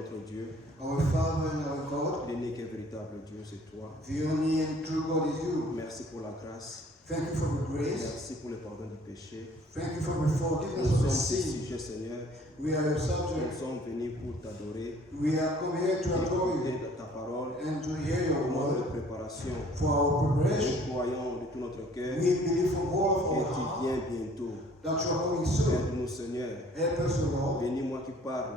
notre Dieu. Our Father and our God, L'unique et véritable Dieu, c'est toi. the only and true God is you. Merci pour la grâce. Thank you for the grace. Merci pour le pardon du péché. Thank you for the forgiveness Nous of the sommes tes sin. sujets, Seigneur. We are your Nous subjects. sommes venus pour t'adorer, We are come here to adore you écouter ta parole, and to hear your pour notre word. préparation. For our preparation, Nous croyons de tout notre cœur we believe from all of que our tu heart viens bientôt. that you are coming soon. Aide-nous, Seigneur. Help us, O Lord. Bénis-moi qui parle.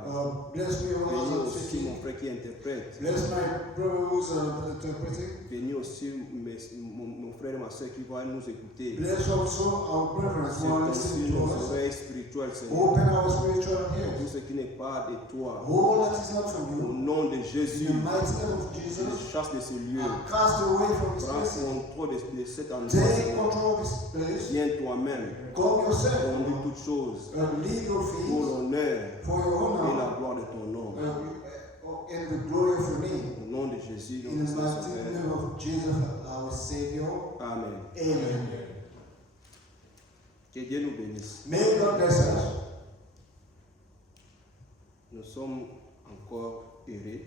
Bless me, O Bénis Lord, aussi mon frère qui interprète. bless my brother who's interpreting. Bénis aussi mon frère et ma soeur qui vont nous écouter. Bless also our brethren who are listening Circoncis to nos us. oreilles spirituelles, Seigneur. Open our spiritual Tout ears. ce qui n'est pas de toi. All that is not from Au you. nom de In Jésus, the mighty name of je Jesus, les chasse de ce lieu. and cast away from this Prends place. contrôle de cet endroit. Take Seigneur. control of this place. Viens toi-même. Come yourself. Conduis toutes choses Lead your pour feet l'honneur for your et la honor gloire de ton nom. and the glory of your name. Au nom de Jésus, In notre the mighty Sauveur. name of Jesus, our Savior. Amen. Amen. Que Dieu nous bénisse. May God bless us. Nous sommes encore heureux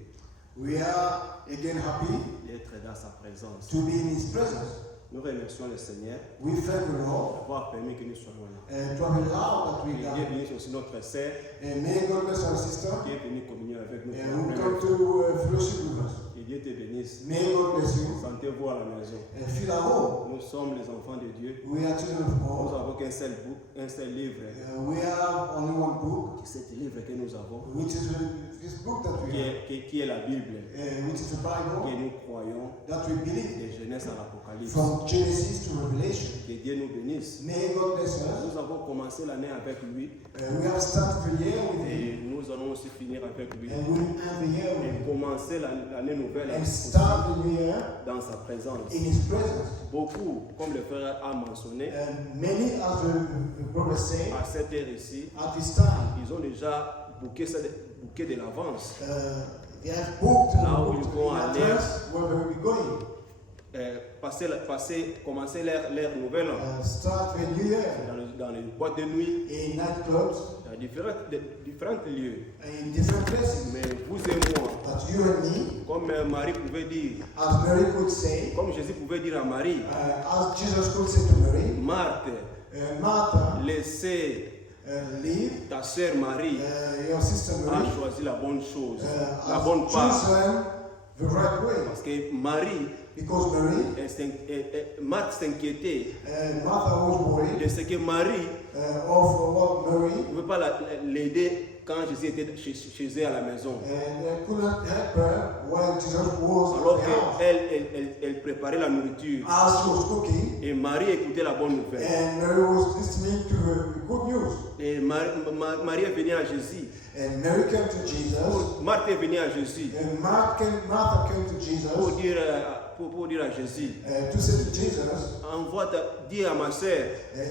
We are again happy d'être dans sa présence. to be in His presence. Nous remercions le Seigneur We thank the Lord d'avoir permis que nous soyons là. and to have allowed that Que we Dieu gather. bénisse aussi notre sœur And may God bless our sister qui est venue communier avec nous. and pour who la come première fois. to fellowship with us. Que Dieu te bénisse. May God bless you Sentez-vous à la maison. and feel at home. Nous sommes les enfants de Dieu. We are children of Nous God. n'avons qu'un seul livre. We have only one book, C'est le livre que nous avons, which is this book that we have, qui est la Bible, which is the que Bible nous croyons that we believe de Genèse à l'Apocalypse. from Genesis to Revelation. Que Dieu nous bénisse. May God bless us. Nous avons commencé l'année avec lui We have started the year with Him et nous allons aussi finir avec lui. and we'll end the year with Et Him commencer l'année nouvelle and start the year dans sa présence. in His presence. Beaucoup, comme le frère a mentionné, And many, as the brother say, à cette heure ici, at this time, ils ont déjà booké de l'avance. they have booked Là où ils vont in aller. advance where they will be going. Commencer l'ère nouvelle Start the new year dans les boîtes de nuit, in nightclubs, dans différents lieux. in different places. Mais vous et moi, But you and me, comme Marie pouvait dire, as Mary could say, comme Jésus pouvait dire à Marie, as Jesus could say to Mary, Marthe, Martha, laissez leave ta sœur Marie your sister a Mary, choisi la bonne chose, la bonne part. chosen the right way. Parce que Marie, Because Mary, Marthe s'inquiétait Martha was worried de ce que Marie of what Mary, ne pouvait pas l'aider quand Jésus était chez eux à la maison. and couldn't help her when Jesus was Alors at the house. qu'elle préparait la nourriture. As she was cooking, Et Marie écoutait la bonne nouvelle. and Mary was listening to the good news. Et Marie est venue à Jésus. And Mary came to Jesus, Marthe est venue à Jésus and Martha came to Jesus pour dire à Jésus, to say to Jesus, dire à ma soeur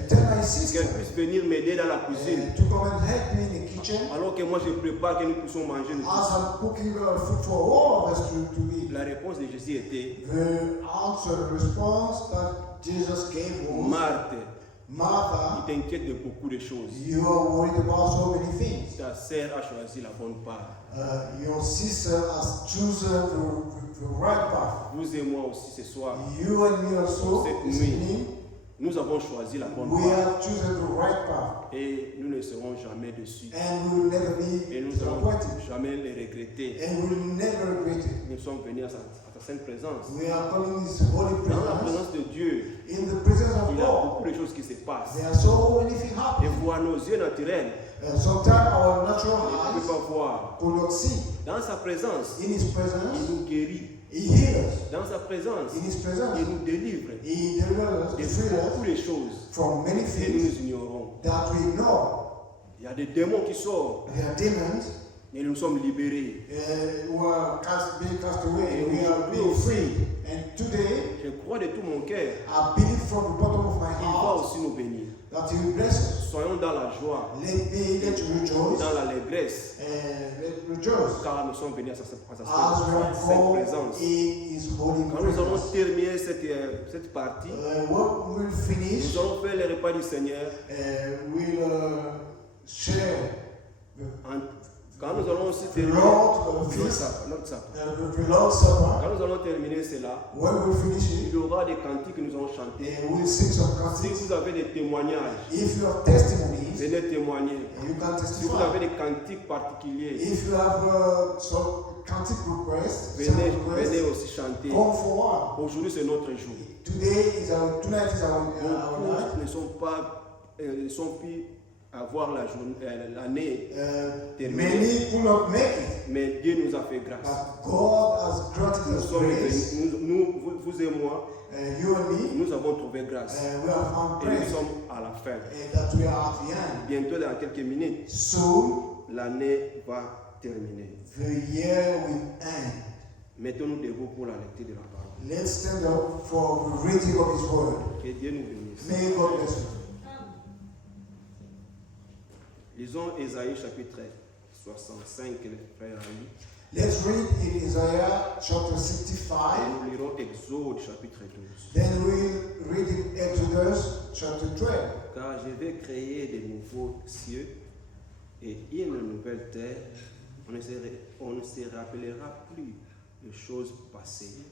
tell my sister qu'elle puisse venir m'aider dans la cuisine. to come and help me in the kitchen Alors que moi je prépare que nous puissions manger. as I'm cooking food for all of us to eat. La réponse de Jésus était, The answer, the response that Jesus gave was, Marthe, Martha, tu t'inquiètes de beaucoup de choses. you are worried about so many things. Ta sœur a choisi la bonne part. Your sister has chosen the right path. Vous et moi aussi ce soir, You and me also, Cette this nuit. evening, nous avons choisi la bonne we part. have chosen the right path. Et nous ne serons jamais dessus. And we will never Et be nous n'allons disappointed. jamais les regretter. And we will never regret it. Nous sommes venus à sa sainte présence. We are coming in His holy Dans la presence. présence de Dieu, In the presence of il y a God, beaucoup de choses qui se passent. there are so many things Et happening. voir nos yeux naturels, And sometimes our natural on ne peut eyes pas voir. could not see. Dans sa présence, In His il presence, nous guérit. He heals us. Dans sa présence, In His il presence, nous délivre He delivers us, de He frees beaucoup us de choses from many que things nous ignorons. that we ignore. Il y a des démons qui sortent There are demons et nous sommes libérés. who are being cast away, and we are being free. And today, Je crois de tout mon cœur I believe from the bottom of my qu'il va heart aussi nous bénir. that He will bless us. Soyons dans la joie, Let you rejoice, dans l'allégresse, let rejoice car nous sommes venus à sa as we are sainte called présence. in His holy Quand nous allons presence. terminer cette partie, What we'll finish, nous allons faire le repas du Seigneur we'll share en Quand nous allons aussi the terminer Lord feast, notre sapin, the Lord's Supper. quand nous allons terminer cela, When we finish il it, y aura des cantiques que nous allons chanter. we'll sing some Si cantics. vous avez des témoignages, If you have testimonies, venez témoigner. you can Si vous testify. avez des cantiques particuliers, If you have some cantic requests, venez requests, aussi chanter. come forward. Aujourd'hui, c'est notre jour. Tonight is our Beaucoup night. ne sont plus à voir l'année terminée. Many could not make it, Mais Dieu nous a fait grâce. but God has granted Nous us sommes grace. venus, vous et moi, You and me, nous avons trouvé grâce. we have found Et nous grace, sommes à la fin. and that we are at the end. Bientôt, dans quelques minutes, Soon, l'année va terminer. the year will end. Mettons-nous debout pour la lecture de la parole. Let's stand up for the reading of His word. Que Dieu nous bénisse. May God bless you. Lisons Ésaïe chapitre 65, que le frère a lu. Let's read in Isaiah chapter Et 65. nous lirons Exode chapitre 12. Then we'll read in Exodus chapter 12. Car je vais créer de nouveaux cieux et une nouvelle terre. On ne se rappellera plus de choses passées.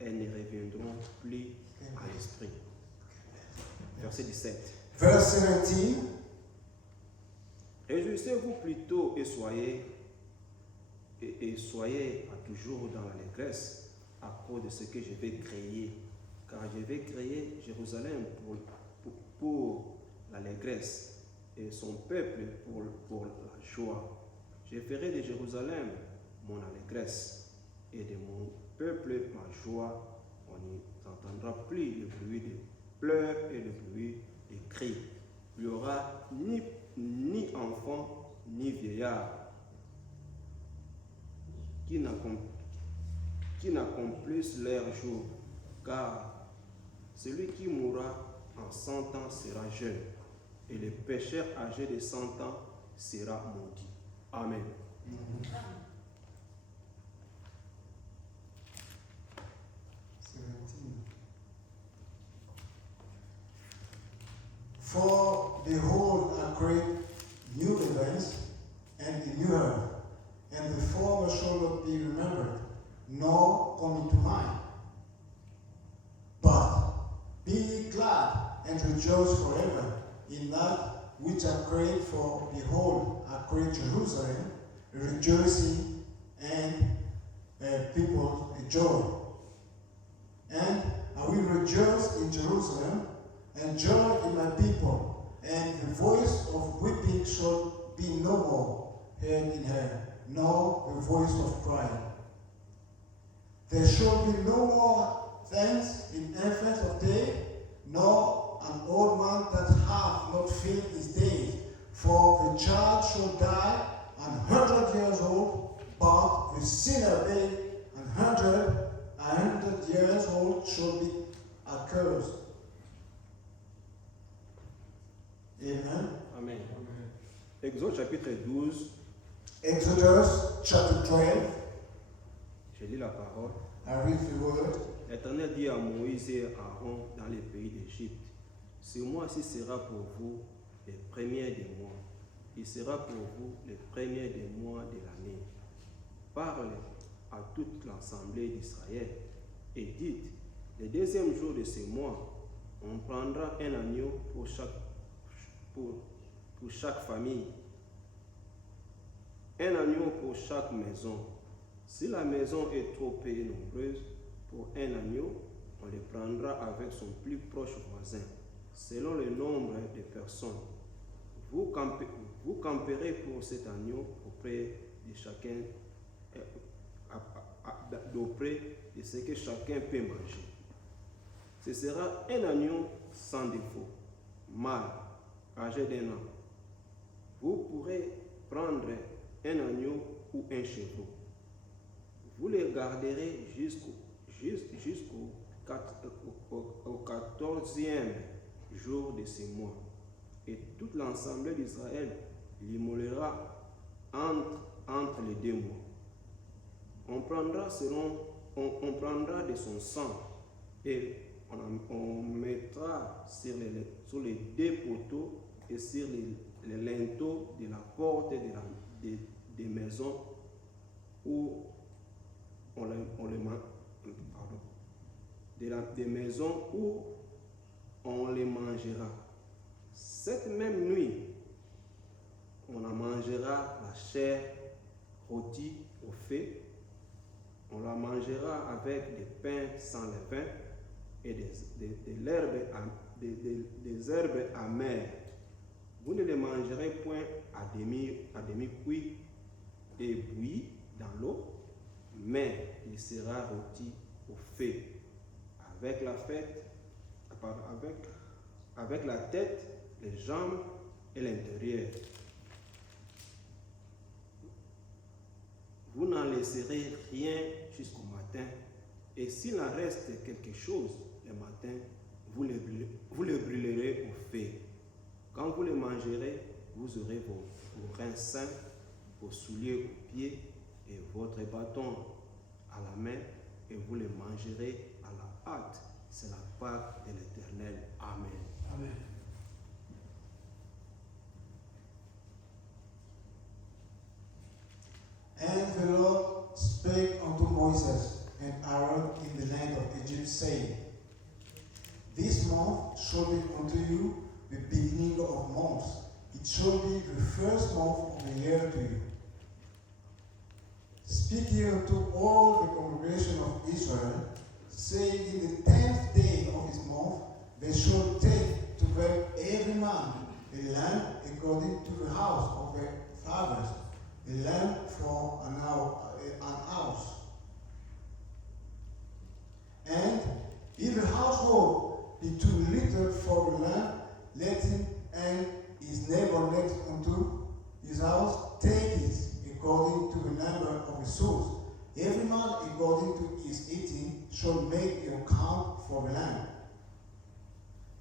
Elles ne reviendront plus à l'esprit. Verset 17. Verse 17. Réjouissez-vous plutôt et soyez à toujours dans l'allégresse à cause de ce que je vais créer. Car je vais créer Jérusalem pour l'allégresse et son peuple pour la joie. Je ferai de Jérusalem mon allégresse et de mon peuple ma joie. On n'y entendra plus le bruit de pleurs et le bruit des cris. Il n'y aura ni enfant ni vieillard qui n'accomplissent leur jour, car celui qui mourra en 100 ans sera jeune, et le pécheur âgé de 100 ans sera maudit. Amen. For behold, I create new events and a new earth, and the former shall not be remembered, nor come into mind. But be glad and rejoice forever in that which I create, for behold, I create Jerusalem, rejoicing and people joy. And I will rejoice in Jerusalem and joy in my people, and the voice of weeping shall be no more heard in her, nor the voice of crying. There shall be no more thanks in infants of day, nor an old man that hath not filled his days. For the child shall die 100 years old, but the sinner being 100 years old shall be accursed. Amen. Amen. Exode chapitre 12, Exodus chapter 12. je lis la parole. I read the word. L'Éternel dit à Moïse et à Aaron dans les pays d'Égypte, ce mois-ci sera pour vous les premiers des mois. Il sera pour vous les premiers des mois de l'année. Parle à toute l'assemblée d'Israël et dites, le deuxième jour de ce mois, on prendra un agneau pour chaque famille, un agneau pour chaque maison. Si la maison est trop peu nombreuse pour un agneau, on le prendra avec son plus proche voisin, selon le nombre de personnes. Vous camperez pour cet agneau auprès de chacun, auprès de ce que chacun peut manger. Ce sera un agneau sans défaut, mâle, âgé d'1 an. Vous pourrez prendre un agneau ou un chevreau. Vous les garderez jusqu'au 14e jour de ce mois. Et toute l'ensemble d'Israël l'immolera entre les 2 mois. On prendra de son sang et on mettra sur les 2 poteaux et sur les linteaux de la porte des maisons où des maisons où on les mangera. Cette même nuit, on en mangera la chair rôtie au feu. On la mangera avec des pains sans levain et des herbes amères. Vous ne les mangerez point à demi cuit et bouilli dans l'eau, mais il sera rôti au feu, avec la tête, les jambes et l'intérieur. Vous n'en laisserez rien jusqu'au matin, et s'il en reste quelque chose le matin, vous le brûlerez au feu. Quand vous le mangerez, vous aurez vos reins sains, vos souliers aux pieds et votre bâton à la main, et vous le mangerez à la hâte. C'est la part de l'Éternel. Amen. Amen. And the Lord spake unto Moses and Aaron in the land of Egypt, saying, This month shall be unto you the beginning of months. It shall be the first month of the year to you. Speak ye unto all the congregation of Israel, saying, In the 10th day of this month they shall take to them every man a lamb according to the house of their fathers, a lamb for an house. And if the household be too little for the lamb, let him and his neighbor next unto his house take it according to the number of his souls. Every man according to his eating shall make your count for the lamb.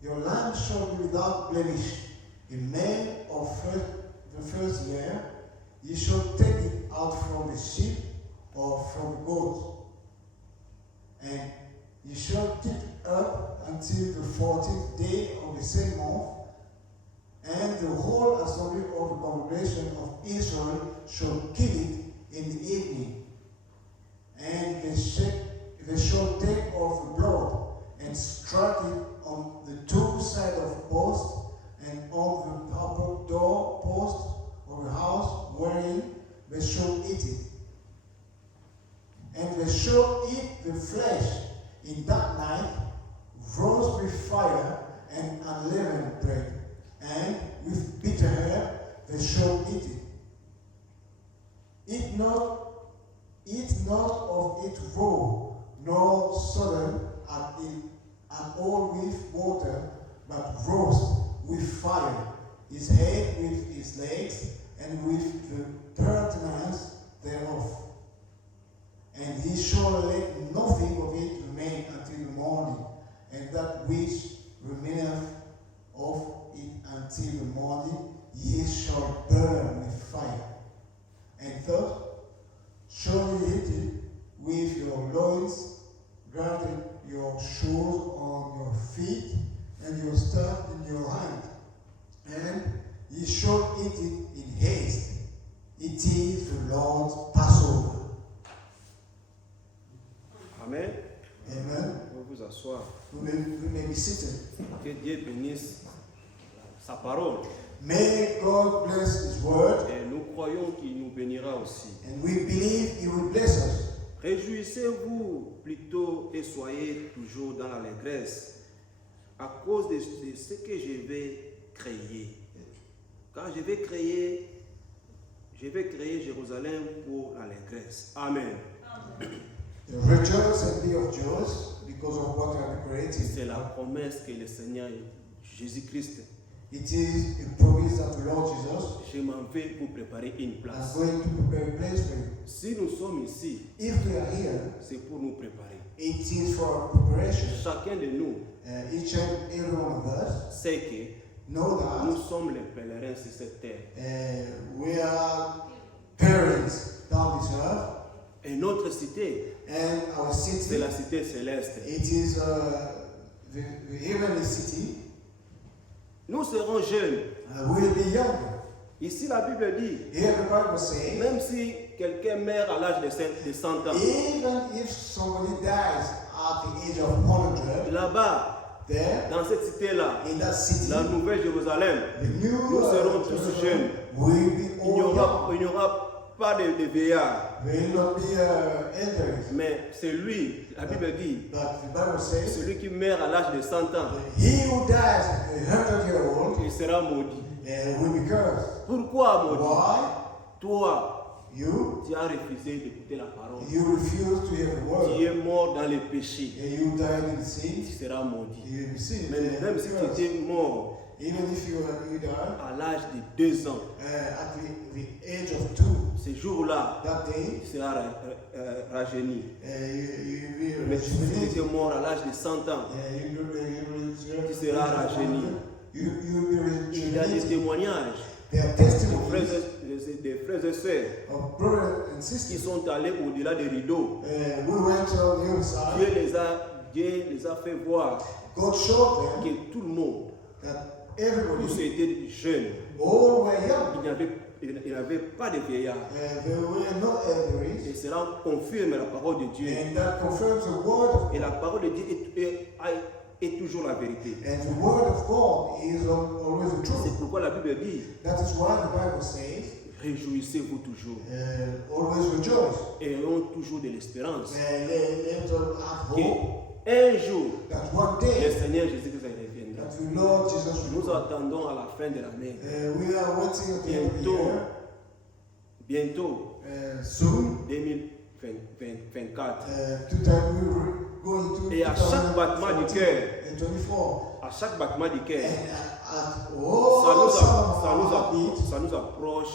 Your lamb shall be without blemish, a male of the first year. You shall take it out from the sheep or from the goat, and you shall keep it up until the 14th day of the same month, and the whole assembly of the congregation of Israel shall kill it in the evening. And they shall take off the blood and strike it on the two sides of the post and on the upper door post of the house wherein they shall eat it. And they shall eat the flesh in that night, roast with fire and unleavened bread, and with bitter herb they shall eat it. Eat not of it raw, nor sodden at all with water, but roast with fire, his head with his legs, and with the purtenance thereof. And he shall let nothing of it remain until the morning, and that which remaineth of it until the morning ye shall burn with fire. And thus shall ye eat it with your loins, girded your shoes on your feet, and your staff in your hand. And ye shall eat it in haste. It is the Lord's Passover. Amen. Amen. Vous vous asseoir. We may be seated. Que Dieu bénisse sa parole. May God bless His word, Et nous croyons qu'il nous bénira aussi. and we believe He will bless us. Réjouissez-vous plutôt et soyez toujours dans l'allégresse à cause de ce que je vais créer. Car je vais créer Jérusalem pour l'allégresse. Amen. Rejoice and be of joy because of what I have created. C'est la promesse que le Seigneur Jésus-Christ. It is a promise that the Lord Jesus Je m'en vais vous préparer une is place. going to prepare a place for you. Si nous sommes ici, If we are here, c'est pour nous préparer. it is for preparation. Chacun de nous Each and every one of us sait que know nous that sommes les pèlerins sur cette terre. we are parents down this earth, Et notre cité, and our c'est city, la cité céleste. it is the heavenly city. Nous serons jeunes, We'll be young, Ici, la Bible dit, Here the Bible says, même si quelqu'un meurt à l'âge de 100 ans, even if somebody dies at the age of 100, là-bas, there, dans cette cité-là, in that city, la Nouvelle Jérusalem, the new nous serons tous jeunes. will be Il n'y all aura, young. il n'y aura pas de vieillards. Will not be elders. Mais c'est lui, la Bible dit, But the Bible says, celui qui meurt à l'âge de 100 ans, he who dies 100-year-old il sera maudit. will be cursed. Pourquoi maudit? Why? Toi, You tu as refusé d'écouter la parole. refuse to hear the Tu word. es mort dans les péchés. And you died in Tu sin. seras maudit. You will be sin. Même si tu étais mort Even if you died à l'âge de 2 ans, at the age of 2, ce jour-là, that day, tu seras rajeuni. you will be Mais si tu rejuvenated. étais mort à l'âge de 100 ans, tu seras rajeuni. You will be il y a des rejuvenated. témoignages There are des testimonies frères et sœurs of brothers and qui sisters. sont allés au-delà des rideaux. We went on the other side. Dieu les a fait voir God showed them que tout le monde, that tous everybody, étaient jeunes. all were young. Il n'y avait pas de vieillards. There were no elders. Et cela confirme la parole de Dieu. And that confirms the word of Et la parole de Dieu est toujours la vérité. And the word of God is always the truth. C'est pourquoi la Bible dit, That is why the Bible says, réjouissez-vous toujours. always rejoice. Ayons toujours de l'espérance. Let us have hope Un jour, that one le day Seigneur Jésus-Christ reviendra. that the Lord Jesus will Nous come. attendons à la fin de l'année. We are waiting at the end of the year. Bientôt, Soon, 2024. we will go into Et à chaque battement du cœur, 2024. à chaque battement du cœur, And at ça all sound of our beat, ça nous approche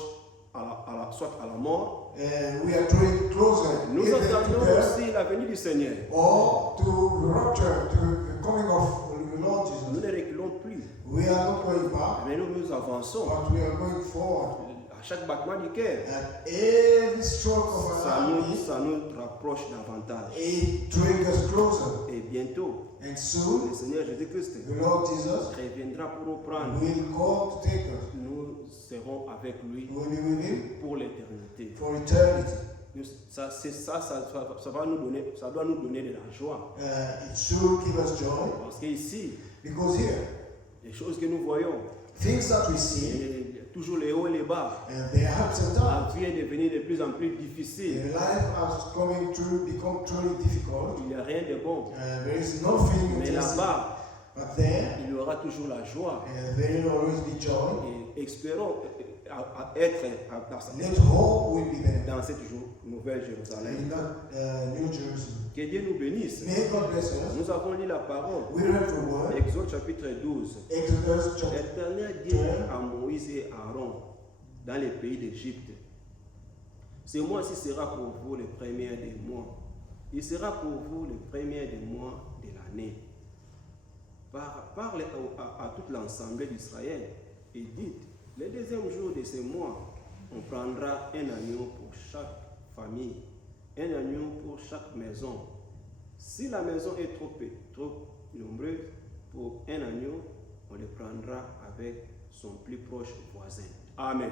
soit à la mort. we are drawing closer Nous either attendons to death aussi la venue du Seigneur. or to the rapture, to the coming of the Lord Nous Jesus. ne reculons plus, We are not going back, mais nous avançons. but we are going forward. À chaque battement du cœur, At every stroke of ça our beat, nous rapproche davantage. it brings us closer. Et bientôt, And soon, le Seigneur Jésus-Christ the Lord Jesus reviendra pour nous prendre. will come to take us. Nous serons avec lui We will be with Him pour l'éternité. for eternity. Ça va nous donner, ça doit nous donner de la joie. It should give us joy Parce qu'ici, because here, les choses que nous voyons, things that we see, et toujours les hauts et les bas, there are ups and la downs. vie est devenue de plus en plus difficile. The life has become truly difficult. Il n'y a rien de bon. There is nothing Mais interesting. là-bas, But there, il y aura toujours la joie. there will always be joy. Et espérons être Let hope will be there dans cette nouvelle in Jérusalem. that New Jerusalem. Que Dieu nous bénisse. May God bless us. Nous avons lu la parole. We read the word, Exode chapitre 12. Exodus chapter. L'Éternel dit à Moïse et Aaron dans les pays d'Égypte, ce mois-ci sera pour vous le premier des mois. Il sera pour vous le premier des mois de l'année. Parlez à toute l'ensemble d'Israël et dites, le deuxième jour de ce mois, on prendra un agneau pour chaque famille, un agneau pour chaque maison. Si la maison est trop nombreuse pour un agneau, on le prendra avec son plus proche voisin. Amen.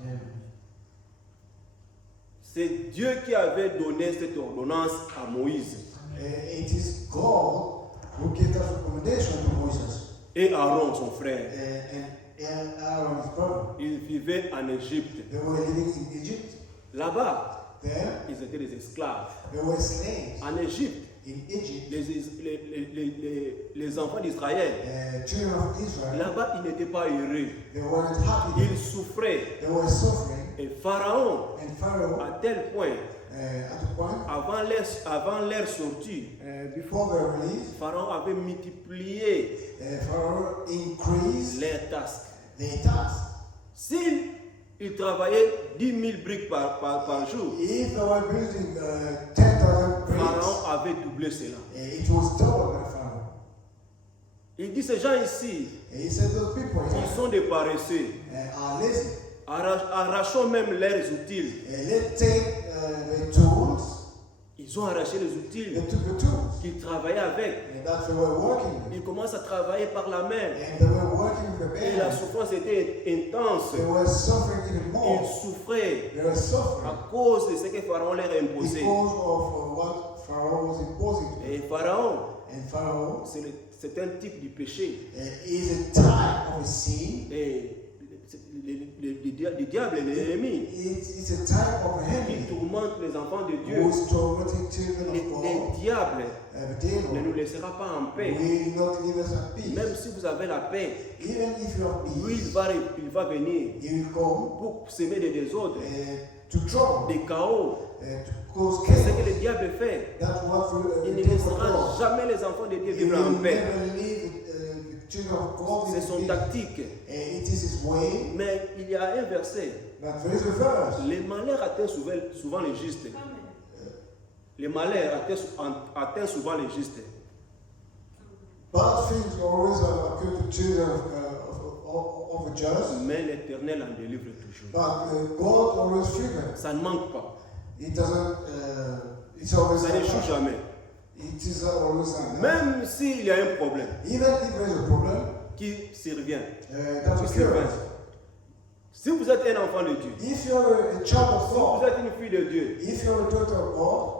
Amen. C'est Dieu qui avait donné cette ordonnance à Moïse It is God who gave that recommendation to Moses et Aaron, son frère. and Aaron's brother. Ils vivaient en Égypte. They were living in Egypt. Là-bas, There, ils étaient des esclaves. they were slaves En Égypte, in Egypt. les enfants d'Israël, Children of Israel, là-bas, ils n'étaient pas heureux. they weren't happy. Ils souffraient. They were suffering. Et Pharaon, And Pharaoh, à tel point, at the point, avant leur sortie, before their release, Pharaon avait multiplié Pharaoh increased leurs tasks. their tasks. S'ils travaillaient 10 000 briques par jour, If they were building 10,000 bricks, Pharaon avait doublé cela. it was double by Pharaoh. Il dit, ces gens ici, And he said, those people ils here sont des paresseux. are lazy. Arrachons même leurs outils. Let's take the tools. Ils Ils ont arraché les outils They took the tools, qu'ils travaillaient avec. and that they were working with. Ils commencent à travailler par la main. And they were working with the Et la band. souffrance était intense. They were suffering even Ils more. souffraient They were suffering à cause de ce que Pharaon leur a imposé. because of what Pharaoh was imposing. Et Pharaon, And Pharaoh c'est un type du péché. is a type of a sin. Et le diable est l'ennemi It's a type of a qui enemy tourmente les enfants de Dieu. who is tormenting children Le of God. diable The ne devil nous laissera pas en paix. will not leave us at peace. Même si vous avez la paix, Even if you have lui, peace, il va venir he will come pour semer des désordres, to trouble, des chaos. to cause C'est ce chaos. que le diable fait. That's what Il the ne devil laissera does. jamais les enfants de Dieu He vivre will en paix. never leave the children of God C'est in son peace. tactique. It is his way. Mais il y a un verset. But there is a verse. Les malheurs atteignent souvent les justes. Les malheurs atteignent souvent les justes. Bad things always occur to children of the just, Mais l'Éternel en délivre toujours. but God always frees. Ça ne manque pas. It doesn't. It's always. Ça n'échoue jamais. It is always. Même s'il y a un problème Even if there is a problem, qui survient. that Qui survient. occurs. Si vous êtes un enfant de Dieu, If you're a child of si vous God, êtes une fille de Dieu, if you're a daughter of God,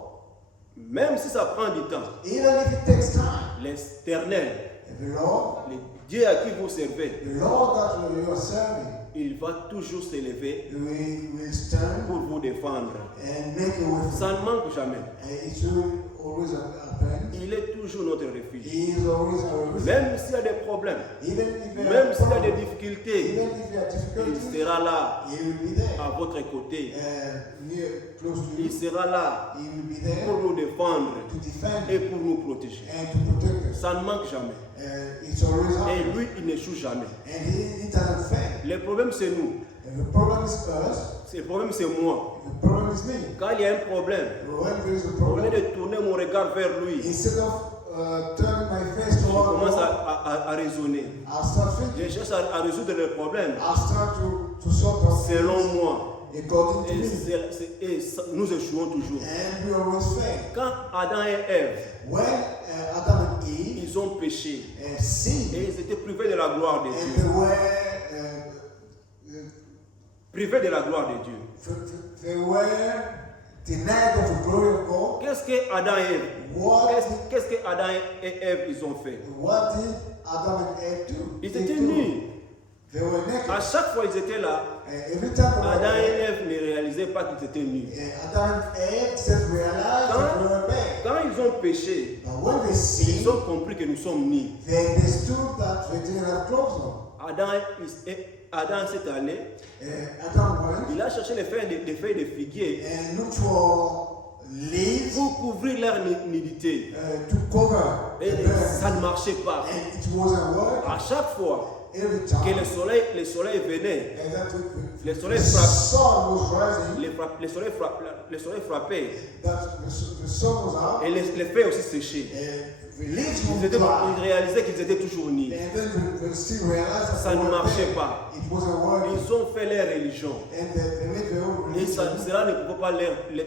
même si ça prend du temps, even if it takes time, l'Éternel, the Lord, le Dieu à qui vous servez, the Lord that you are serving, il va toujours s'élever will stand pour vous défendre. and make a way for you. Ça ne manque jamais. And it will always happen. Il est toujours notre refuge. He is always our refuge. Même s'il y a des problèmes, Even if there même are s'il y a des problems, difficultés, even if there are il difficulties, sera là He will be there. à votre côté. Near, close to Il you. sera là He will be there pour nous défendre to defend et you pour nous protéger. and to protect us. Ça ne manque jamais. It's always Et happening. lui, il n'échoue jamais. And he doesn't fail. Le problème, c'est nous. And the problem is us. Le problème, c'est moi. The problem is me. Quand il y a un problème, When there is a au lieu problem, de tourner mon regard vers lui, instead of turning my face je toward commence God, à raisonner. I'll start thinking. Je cherche à résoudre le problème I'll start to sort of selon moi. according to Et, me. nous échouons toujours. And we always fail. Quand Adam et Ève, When Adam and Eve ils ont péché sinned, et ils étaient privés de la gloire de and Dieu. they were Privés de la gloire de Dieu. they were denied of the glory of God. Qu'est-ce que Adam et Ève, What qu'est-ce que Adam et Ève ils ont fait? What did Adam and Eve do? Ils They étaient do. nus. They were naked. À chaque fois ils étaient là, Every time they were Adam et naked, Ève ne réalisaient pas qu'ils étaient nus. Adam and Eve just realized that they were bad. Quand ils ont péché, But when they ils sinned, ont compris que nous sommes nus. they understood that they didn't have clothes on. Adam s'est allé, Adam went il a cherché les feuilles de figuier and looked for leaves pour couvrir leur nudité. to cover Et the burn. ça ne marchait pas. And it wasn't working. À chaque fois Every que time le soleil venait, and that le the soleil frappait, sun was rising, le soleil frappait that the sun was out, et les feuilles aussi séchaient. and the leaves Ils would dry. réalisaient qu'ils étaient toujours nus. And then they still realized that Ça they ne were marchait there. pas. It wasn't working. Ils ont fait leur religion. And they made their own Et religion. cela ne pouvait pas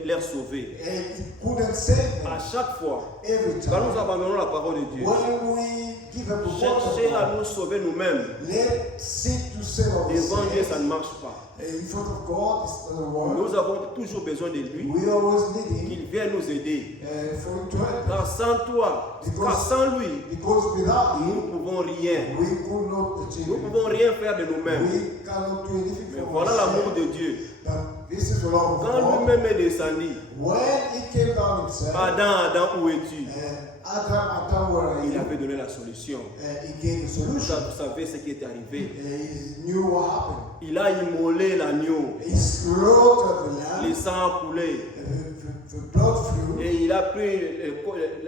leur sauver. And it couldn't save À them. chaque fois, Every quand nous time. abandonnons la parole de Dieu, When we give up the word chercher of à God, nous sauver nous-mêmes, let's seek to save devant Dieu, ourselves. ça ne marche pas. In front of God, it doesn't work. Nous avons toujours besoin de lui, We always need Him qu'il vienne nous aider. for Him to help. Car sans toi, car sans lui, Because without nous ne Him, pouvons rien. we could not achieve Nous ne it. pouvons rien faire de nous-mêmes. We cannot do anything Mais for voilà l'amour ourselves. de Dieu. But this is the love of Quand God. lui-même est descendu, When He came down Himself, Adam, où es-tu? Adam, where are Il you? avait donné la solution. He gave a solution. Vous savez ce qui est arrivé. He knew what happened. Il a immolé l'agneau. He slaughtered the Le lamb. sang a coulé. The blood flew Et il a pris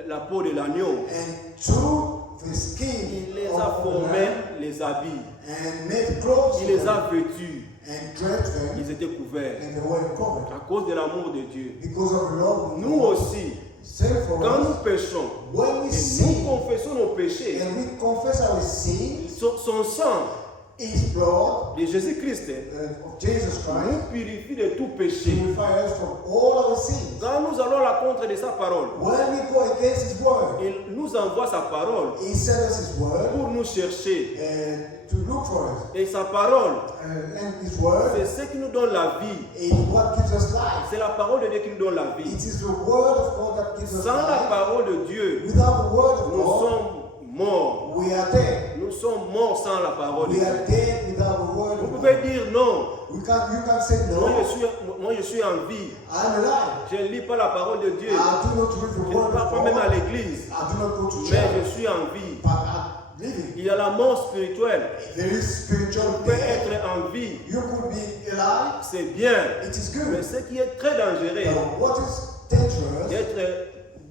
la peau de l'agneau. and took the skin Il les of a the formés, lamb les habits. and made clothes Il for les them a vêtus. and dressed them, Ils étaient couverts. and they were covered. À cause de l'amour de Dieu. Because of the love of Nous God. aussi, Save for quand us. nous péchons, When we et nous sin confessons nos péchés, and we confess our sin, son sang His blood de Jésus-Christ of Jesus Christ nous purifie de tout péché. purifies us from all our sins. Quand nous nous allons à la contre de sa parole, when we go against His word, il nous envoie sa parole He sends us His word pour nous chercher. to look for us. Et sa parole, And His word c'est ce qui nous donne la vie. is what gives us life. C'est la parole de Dieu qui nous donne la vie. It is the word of God that gives us Sans la life. parole de Dieu, Without the word of nous God, sommes morts. we are dead. Nous sommes morts sans la parole de We Dieu. are dead without the word Vous of pouvez God. dire non. You can't say Moi no. je suis en vie. I'm alive. Je ne lis pas la parole de Dieu. I do not read Je the ne word pars of pas God. même à l'église. I do not go to Mais church. je suis en vie. But I'm living. Il y a la mort spirituelle. There is spiritual On peut death. être en vie. You could be alive. C'est bien. It is Mais good. ce qui est très dangereux, But what is dangerous,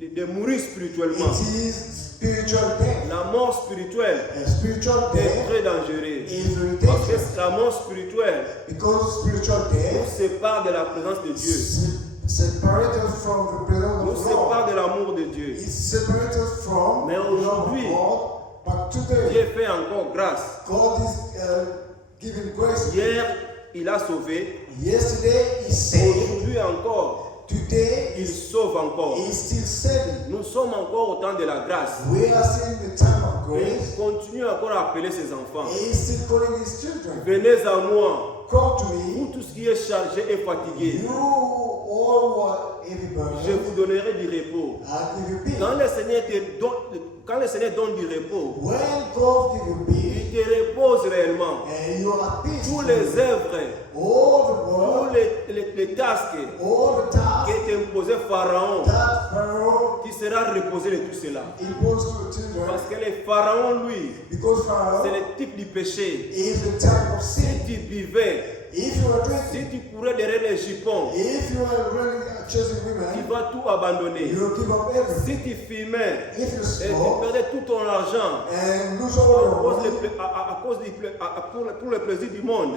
de mourir spirituellement. it is spiritual death. La mort spirituelle And spiritual est death très dangereuse. is very Parce que dangerous. la mort spirituelle Because spiritual nous death sépare de la présence de Dieu. separates us from the presence Nous of sépare God. de l'amour de Dieu. It separates us from Mais the love of aujourd'hui, God. But today, Dieu fait encore grâce. God is giving grace. Hier, il a sauvé. Yesterday, He saved. Aujourd'hui encore, Today, il sauve encore. He is still saving. Nous sommes encore au temps de la grâce. We are still in the time of Et grace. il continue encore à appeler ses enfants. He is still calling His children. Venez à moi, Come to me. vous tous qui êtes chargés et fatigués. You all who are heavy Je burden, vous donnerai du repos. I'll give you peace. Quand le Seigneur donne du repos, When God give you peace, il te repose réellement. and you are at peace, Tous les œuvres, all the tous world, les tasques all the qui tasks est imposé Pharaon, that Pharaoh qui sera reposé de tout cela. imposed to the children, Parce que le Pharaon, lui, because c'est Pharaoh le type du péché. is the type of Si sin. tu buvais, If you are si drinking, tu courais derrière les jupons, if you are really chasing tu women, vas tout abandonner. you will give up everything. Si tu fumais If you et tu smoke perdais tout ton argent and lose all your money pour le plaisir du monde,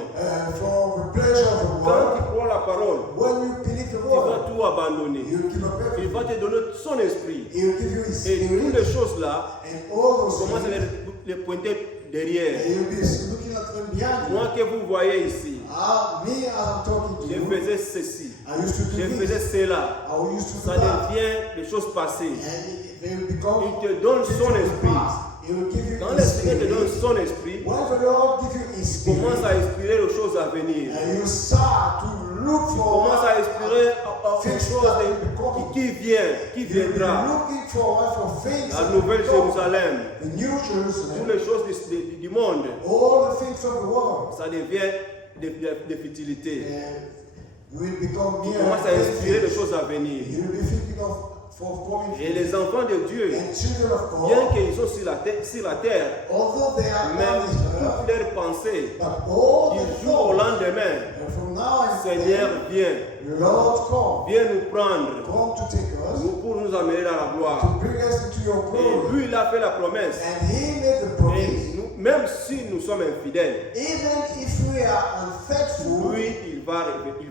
for the pleasure of the quand world, tu crois la parole, when you believe the tu vas word, tout abandonner. you will give up Il everything. va te donner son esprit. He will give you His Et toutes spirit les choses-là, and all those commence à things, les pointer derrière. and you'll be looking at them behind you. Moi que vous voyez ici, Me, as I'm talking to je you, faisais ceci, I used to je do faisais this. cela. I used to Ça do that. devient des choses passées. And they will become Il te donne things son of the esprit. past. He will give you Quand le His Seigneur te donne spirit. son esprit, When the Lord gives you His commence spirit, à inspirer les choses à venir. and you start to look for Commence à inspirer les things choses that will be coming. qui viennent, qui You'll be viendra. looking forward for things La that nouvelle will come. Jérusalem, The New toutes Jerusalem, les choses du monde, all the things of the world, ça devient des futilités. you will become Tu near. commences à inspirer les choses à venir. You will be thinking of coming. Et les enfants de Dieu, And children of bien God, qu'ils sont sur la terre, although they are mais on this earth, toutes leurs pensées, but all du the jour au thoughts, lendemain, and from now and Seigneur, then, viens, Lord, come, viens nous prendre come to take us, pour nous amener dans la gloire. to bring us into your Et glory. lui, il a fait la promesse. And He made the Et promise, même si nous sommes infidèles, even if we are unfaithful, lui, il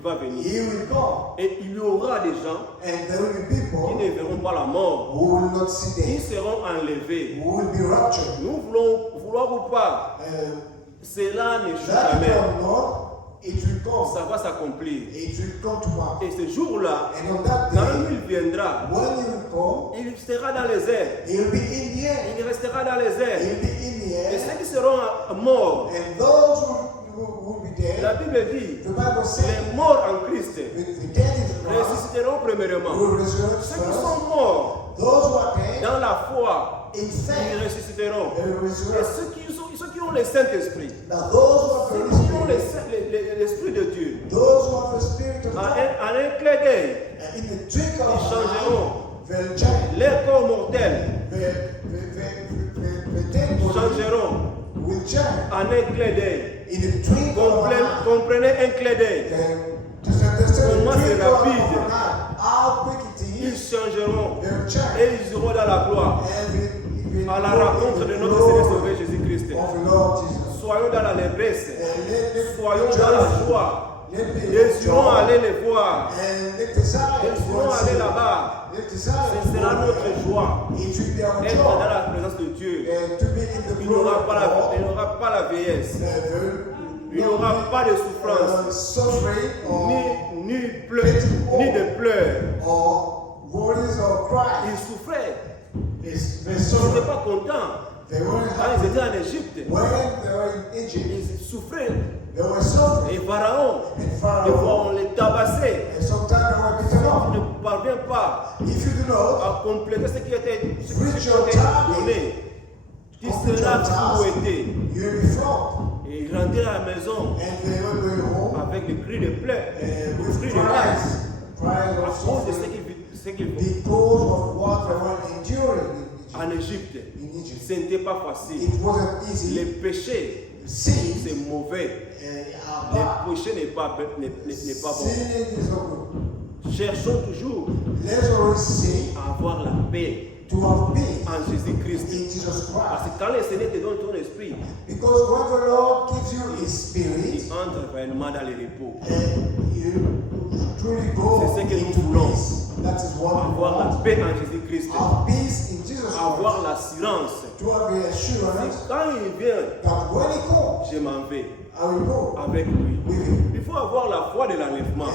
va venir. He will come, Et il y aura des gens and there will be qui people ne verront pas la mort. who will not see Ils death, seront enlevés. who will be raptured. Nous voulons, vouloir ou pas, cela ne change That jamais. will not, it will come, Ça va s'accomplir. it will come to pass. Et ce jour-là, And on that quand day, il viendra, when He will come, il sera dans les airs. He will be in the air. Il restera dans les He airs. will be in the Et air. ceux qui seront morts, And those who will be la dead, Bible dit, the Bible says, les morts en Christ the dead in Christ ressusciteront premièrement. will resurrect Ceux qui first. sont morts Those who are dead dans la foi, in ils faith, ressusciteront. they will Et resurrect. ceux qui ont le Saint-Esprit, Now those who have ceux the qui ont Spirit, l'Esprit de Dieu, those who have the Spirit of en God, un clin d'œil, in the twinkle ils of an changeront. eye, they'll change. Les corps mortels The dead body changeront will change. en un clin d'œil. In the twinkle of an eye. Comprenez un clin d'œil. Just understand the Comment c'est twinkle of rapide. an eye. How quick it Ils is, changeront they'll change. et ils iront dans la gloire à la rencontre de notre Seigneur Sauveur Jésus-Christ. of the Lord Jesus. Soyons dans l'allégresse, And let soyons dans la joie. Let Désirons aller les voir, and let desire désirons aller là-bas. Let desire Ce sera notre joie It will be our être dans joy la présence de Dieu. and to be in the Il glory n'aura of pas, God. la vieillesse, il n'y aura pas de souffrance, Suffering or ni de pleurs, or cried. Ils souffraient. They Ils n'étaient suffered. pas contents. They weren't Quand ils happy. étaient en Égypte, When they were in Egypt, ils souffraient. they were suffering. Et Pharaon, And des fois Pharaoh, on les tabassait. and sometimes they were beaten Tu up. ne parviens pas If you do not à compléter ce qui était reach your target, donné. Tu complete seras your task, fouetté. you'll be flogged. Et ils rentraient à la maison And they were going home avec des cris de pleurs, with des cris de larmes, cries à of cause de suffering ce qu'ils because of what they were enduring en Égypte. in Egypt. Ce n'était pas facile. It wasn't Les easy. péchés, Sin c'est mauvais. are Les bad. péchés n'est pas bon. Sinning is not good. Cherchons toujours Let's always seek à avoir la paix to have peace en Jésus-Christ. in Jesus Parce Christ. que quand le Seigneur te donne ton esprit, Because when the Lord gives you His Spirit, il entre réellement dans le repos. you truly go C'est ce que nous into voulons. peace. That is what we Avoir la want. paix en Jésus-Christ. Have peace in Jesus Avoir Christ. l'assurance. To have the assurance Quand il vient, that when He comes, je m'en vais I will go avec lui. with Him. Il faut avoir la foi de l'enlèvement.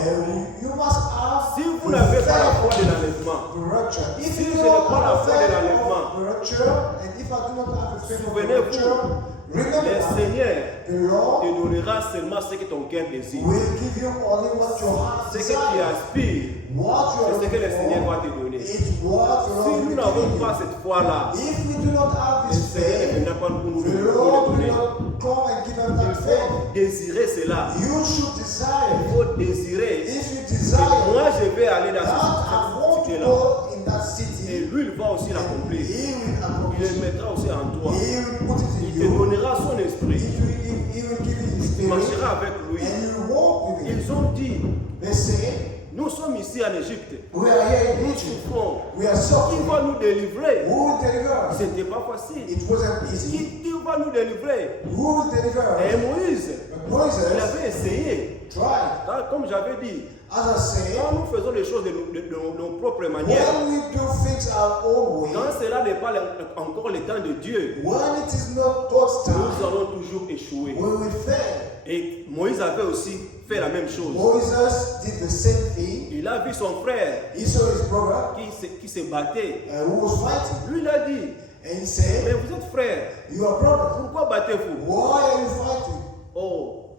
You must have Si vous the n'avez pas la faith foi de l'enlèvement, of the rapture. If Si you je don't n'ai pas la have foi the de faith l'enlèvement, of the rapture, and if I do not have the faith of the souvenez-vous, rapture, remember le that Seigneur the Lord te donnera seulement ce que ton cœur désire. will give you only what your heart Ce que tu desires. aspires, What you are c'est ce que le looking Seigneur for, va te donner. it's what the Si Lord nous will n'avons give pas you. cette foi-là, If we do not have le this Seigneur ne faith, viendra pas pour nous the le Lord will donner. not come and give us Il that faith. faut désirer cela. You should Il desire. faut désirer. If you Et desire moi, je vais aller dans that I cette want to cité-là. go in that Et city, lui, il va aussi l'accomplir. He will Il accomplish le it. mettra aussi en toi. He will put it in Il te you. donnera son esprit. He will give you His Tu Spirit, marcheras avec lui. and you will walk with Him. Ils ont dit, They say, nous sommes ici en Égypte. we are here in Nous Egypt. souffrons. We are Qui suffering. va nous délivrer? Who will deliver us? Ce n'était pas facile. It wasn't easy. Qui va nous délivrer? Who will deliver Et us? Moïse, But il Moses avait essayé. tried. Comme j'avais dit, As I say, quand nous faisons les choses de nos propres manières, when we do things our own way, quand cela n'est pas encore le temps de Dieu, when it is not God's nous time, allons toujours échouer. we will fail. Et Moïse avait aussi fait la même chose. Moses did the same thing. Il a vu son frère He saw his brother qui se battait. who was fighting, Lui, il a dit, and he mais said, vous êtes frères, "You are brothers. pourquoi battez-vous? Why are you fighting?" Oh,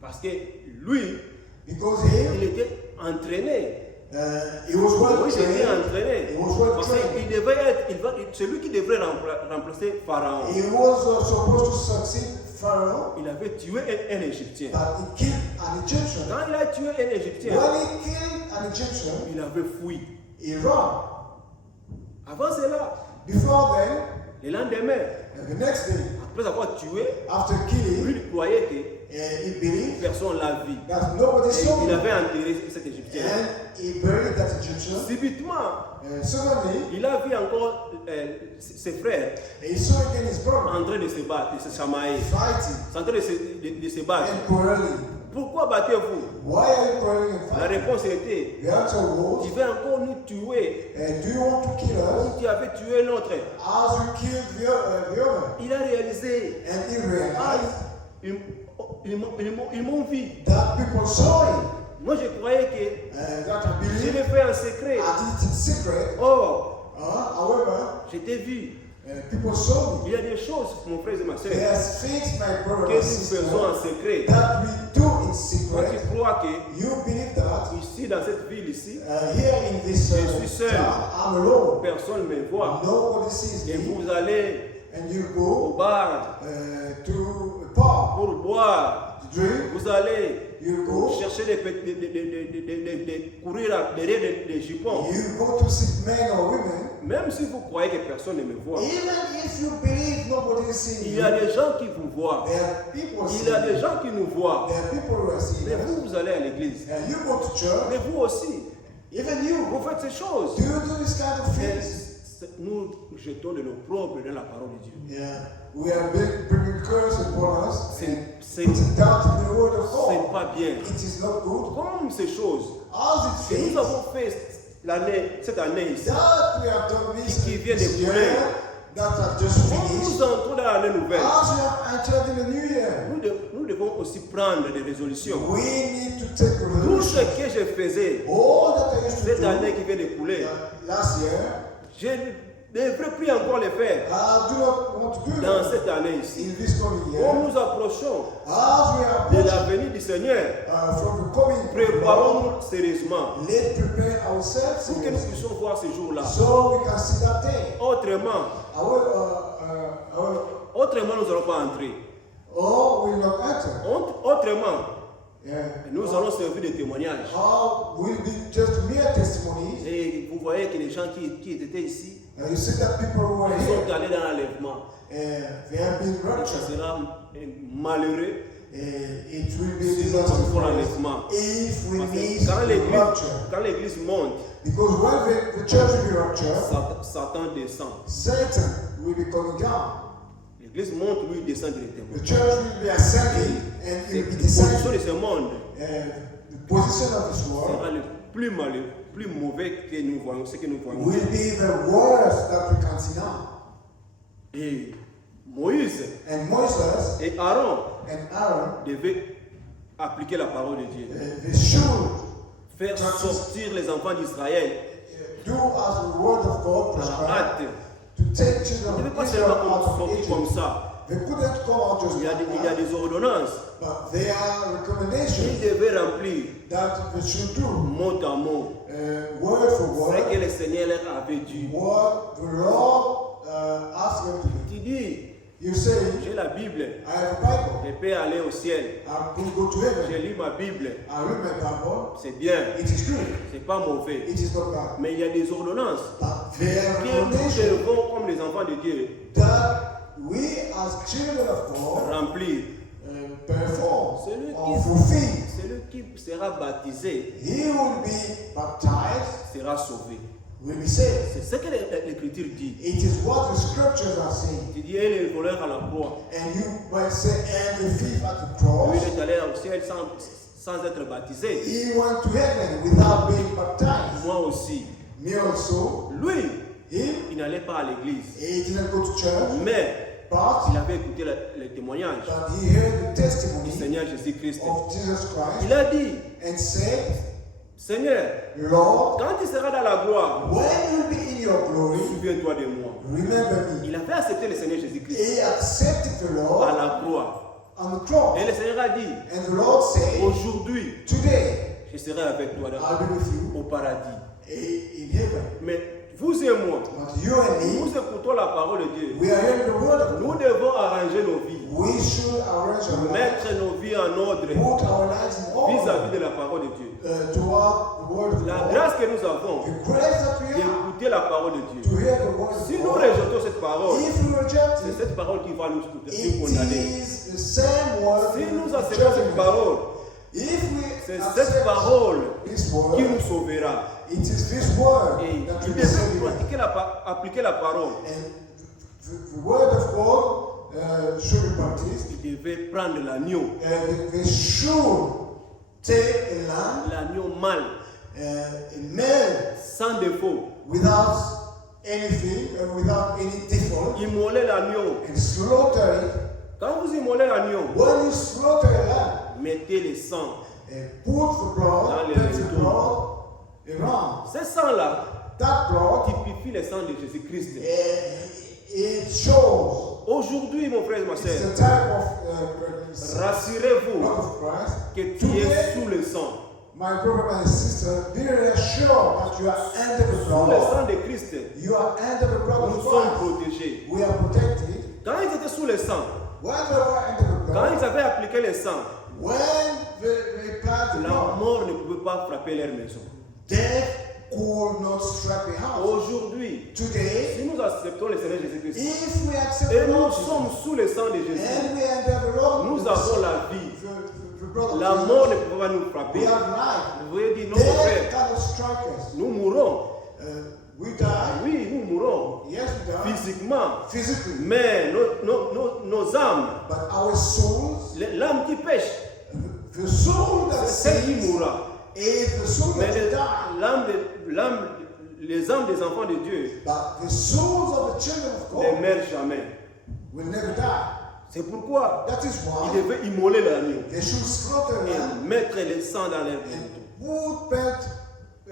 parce que lui, Because il était entraîné. he was well Moïse était trained. entraîné. He was well Parce trained. qu'il devait être, celui qui devrait remplacer Pharaon. He was supposed to succeed Pharaoh, Il avait tué un Égyptien. but he killed an Egyptian. Quand il a tué un Égyptien, When he killed an Egyptian, il avait fui. he ran. Avant cela, Before then, le lendemain, the next day, après avoir tué, after killing, lui il croyait que he believed personne l'a vu. that nobody Et saw il him, avait enterré cet Égyptien. and he buried that Egyptian. Subitement, Suddenly, il a vu encore ses frères he saw again his brother en train de se battre, de se chamailler, fighting en train de se battre. and quarreling. Pourquoi battez-vous? Why are you quarreling and La fighting? réponse était, The answer was, tu veux encore nous tuer do you want to kill us comme tu avais tué l'autre. as you killed the other? Il a réalisé, And he realized ils m'ont vu. that people saw him. Moi je croyais que That I je believe l'ai fait en secret. I did it in secret. Or, However, je t'ai vu. people saw me. Il y a des choses, mon frère et ma soeur, There's things, my brother que and nous sister, faisons en secret. that we do in Toi secret. tu crois que You believe that ici, dans cette ville ici, here in this Je suis seul. town, I'm alone. personne ne me voit. Nobody sees Et me. vous allez And you au go bar to a park pour boire. to drink. Vous allez You go. chercher courir derrière des jupons. You go to see men or women. Même si vous croyez que personne ne me voit, Even if you believe nobody is seeing il you, y a des gens qui vous voient. there are people Il y a seeing des you. gens qui nous voient. There are people who are seeing Mais us. vous allez à l'église. And you go to church. Mais vous aussi, Even you. vous faites ces choses. Do you do this kind of Mais things? nous jetons de l'opprobre dans la parole de Dieu. Yeah. We are bringing curse upon us and C'est putting doubt in the word of c'est God. pas bien. It is not good. Comme ces choses As que it nous fails, avons fait cette année ici, that we have done this qui vient de this couler, year, that have just Quand nous finished, entrons dans l'année nouvelle, as we have entered in the new year, nous devons aussi prendre des résolutions. we need to take Tout ce resolution. que je faisais All that I used to cette do année qui vient d'écouler, last year, je ne devrais plus encore le faire I do not want to do dans it cette année ici. in this coming year. Quand nous approchons As we are de approaching la venue du Seigneur, from the coming of the Lord, préparons-nous sérieusement let's prepare ourselves pour que nous puissions voir ce jour-là. so we can see that day. Autrement, autrement nous n'allons pas entrer. Or will not enter. Autrement, Yeah. nous allons servir de témoignages. Or will be just mere testimonies. Et vous voyez que les gens qui étaient ici, You see that people who are ils sont here, allés dans l'enlèvement. they have been Ça raptured. sera malheureux It will be si nous disaster manquons for us l'enlèvement. if we Parce miss que the rapture. quand l'église monte, Because when the church will be raptured, Satan descend. Satan will be coming down. L'église monte, lui descend directement. The church will be ascending and C'est it will la be position descending. de ce monde The position of this world sera le plus malheureux, plus mauvais que nous voyons, ce que nous voyons. will be the worst that we can see now. Et Moïse And Moses et Aaron and Aaron, devaient appliquer la parole de Dieu. they should Faire sortir les enfants d'Israël do as the word of God à la prescribed hâte. to take Ils ne children devaient of pas Israel seulement out of sortir comme Egypt. ça. They couldn't come out just Il y like that, a des ordonnances but there are qu'ils recommendations devaient remplir that they should do, mot à mot. word for Ce word, que le Seigneur leur avait dit. what the Lord asked them to do. Tu dis, You say, j'ai la Bible, I have a Bible, je peux aller au ciel. I will go to Je heaven. lis ma Bible, I read my Bible, c'est bien, it is good, c'est pas mauvais. it is not bad. Mais il y a des ordonnances But there are que nous recommendations devons, comme les enfants de Dieu, that we as children of God remplir. perform Celui or fulfill. Celui qui sera baptisé He will be baptized, sera sauvé. will be saved. C'est ce que l'Écriture dit. It is what the scriptures are saying. Tu dis, et le voleur à la croix. And you might say, and the thief at the Lui, cross, il est allé au ciel sans être baptisé. he went to heaven without being baptized. Moi aussi. Me also, Lui, him, il n'allait pas à l'église. he didn't go to church, Mais but il avait écouté les témoignages he heard the du testimony Seigneur Jésus-Christ. of Jesus Christ Il a dit, and said, Seigneur, Lord, quand tu seras dans la gloire, when you'll be in your glory, souviens-toi de moi. remember me. Il avait accepté le Seigneur Jésus-Christ He accepted the Lord par la croix. on the cross. Et le Seigneur a dit, And the Lord said, aujourd'hui, today je serai avec toi I'll be with you au paradis. in heaven. Mais vous et moi, But you and me, nous écoutons la parole de Dieu. we are hearing the word of God. Nous devons arranger nos vies, We should arrange our lives, mettre nos vies en ordre put our lives in order vis-à-vis de la parole de Dieu. toward the word of La God. grâce que nous avons The grace that we have d'écouter la parole de Dieu. to hear the word of Si nous God. rejetons cette parole, If we reject c'est it, cette parole qui va nous it condamner. is the same word. Si nous that acceptons cette judgment. parole, If we c'est accept cette parole this qui word, nous sauvera. it is this word Et that il will devait save you. pratiquer appliquer la parole. And the word of God should be practiced. Il devait prendre l'agneau, They should take a lamb, l'agneau mâle, a male, sans défaut. without anything, without any default, Immoler l'agneau. and slaughter it. Quand vous immolez l'agneau, When you slaughter a lamb, mettez le sang. put the blood, Dans les put the rideaux. blood around. Ce sang-là That blood, typifie le sang de Jésus-Christ. it shows Aujourd'hui, mon frère et ma it's soeur, the type of rassurez-vous blood of Christ. que tu es Today, sous le sang. my brother and sister, be reassured that you are under the Sous le sang blood. de Christ, You are under the blood nous of sommes Christ. protégés. We are protected. Quand ils étaient sous le sang, When they were under the quand blood, ils avaient appliqué le sang, when they applied the la blood, mort ne pouvait pas frapper leur maison. death could not strike the house. Aujourd'hui, Today, si nous acceptons le Seigneur Jésus-Christ if we accept et the nous Lord sommes sous le sang de Jésus, and we enter the Lord, nous avons la vie. the blood of La Jesus, mort ne peut pas nous we frapper. have life. Vous voyez dire, non, mon Death frère, cannot strike us. nous mourrons. We die. Oui, nous mourrons Yes, we die. physiquement. Physically. Mais nos âmes, But our souls, l'âme qui pêche, the soul that c'est celle qui sins, mourra. is the soul Mais that die. les âmes des enfants de Dieu But the souls of the children of ne God meurent jamais. will never die. C'est pourquoi That is ils why devaient immoler l'agneau they should slaughter them et mettre le sang dans leur and bouteille. put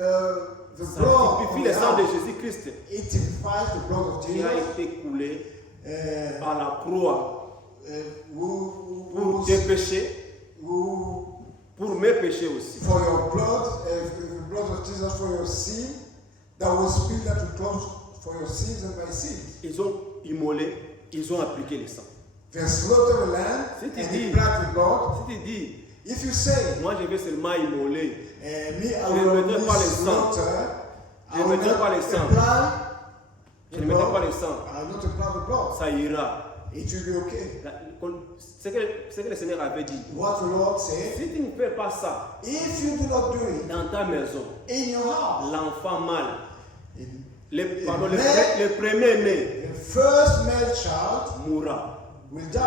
the Ça blood typifie on le the sang de animal. Jésus-Christ It typifies the blood of qui a Jesus été coulé uh, à la croix pour who, tes péchés, who pour mes péchés aussi. for your blood, the blood of Jesus for your sin, that was spilled at the cross for your sins and my sins. Ils ont immolé, ils ont appliqué le sang. They slaughter the lamb Si tu and dis- they applied the blood. Si tu dis, If you say, moi je vais seulement immoler, me, I Je ne will mettrai pas only le sang. slaughter, Je I ne will mettrai not pas le sang. apply je the ne mettrai pas blood, le sang, I will not apply the blood. ça ira. It will be okay. Ce que le Seigneur avait dit, What the Lord said, si tu ne fais pas ça if you do not do it dans ta maison, in your house, l'enfant mâle, in pardon, le premier-né the first male child mourra. will die.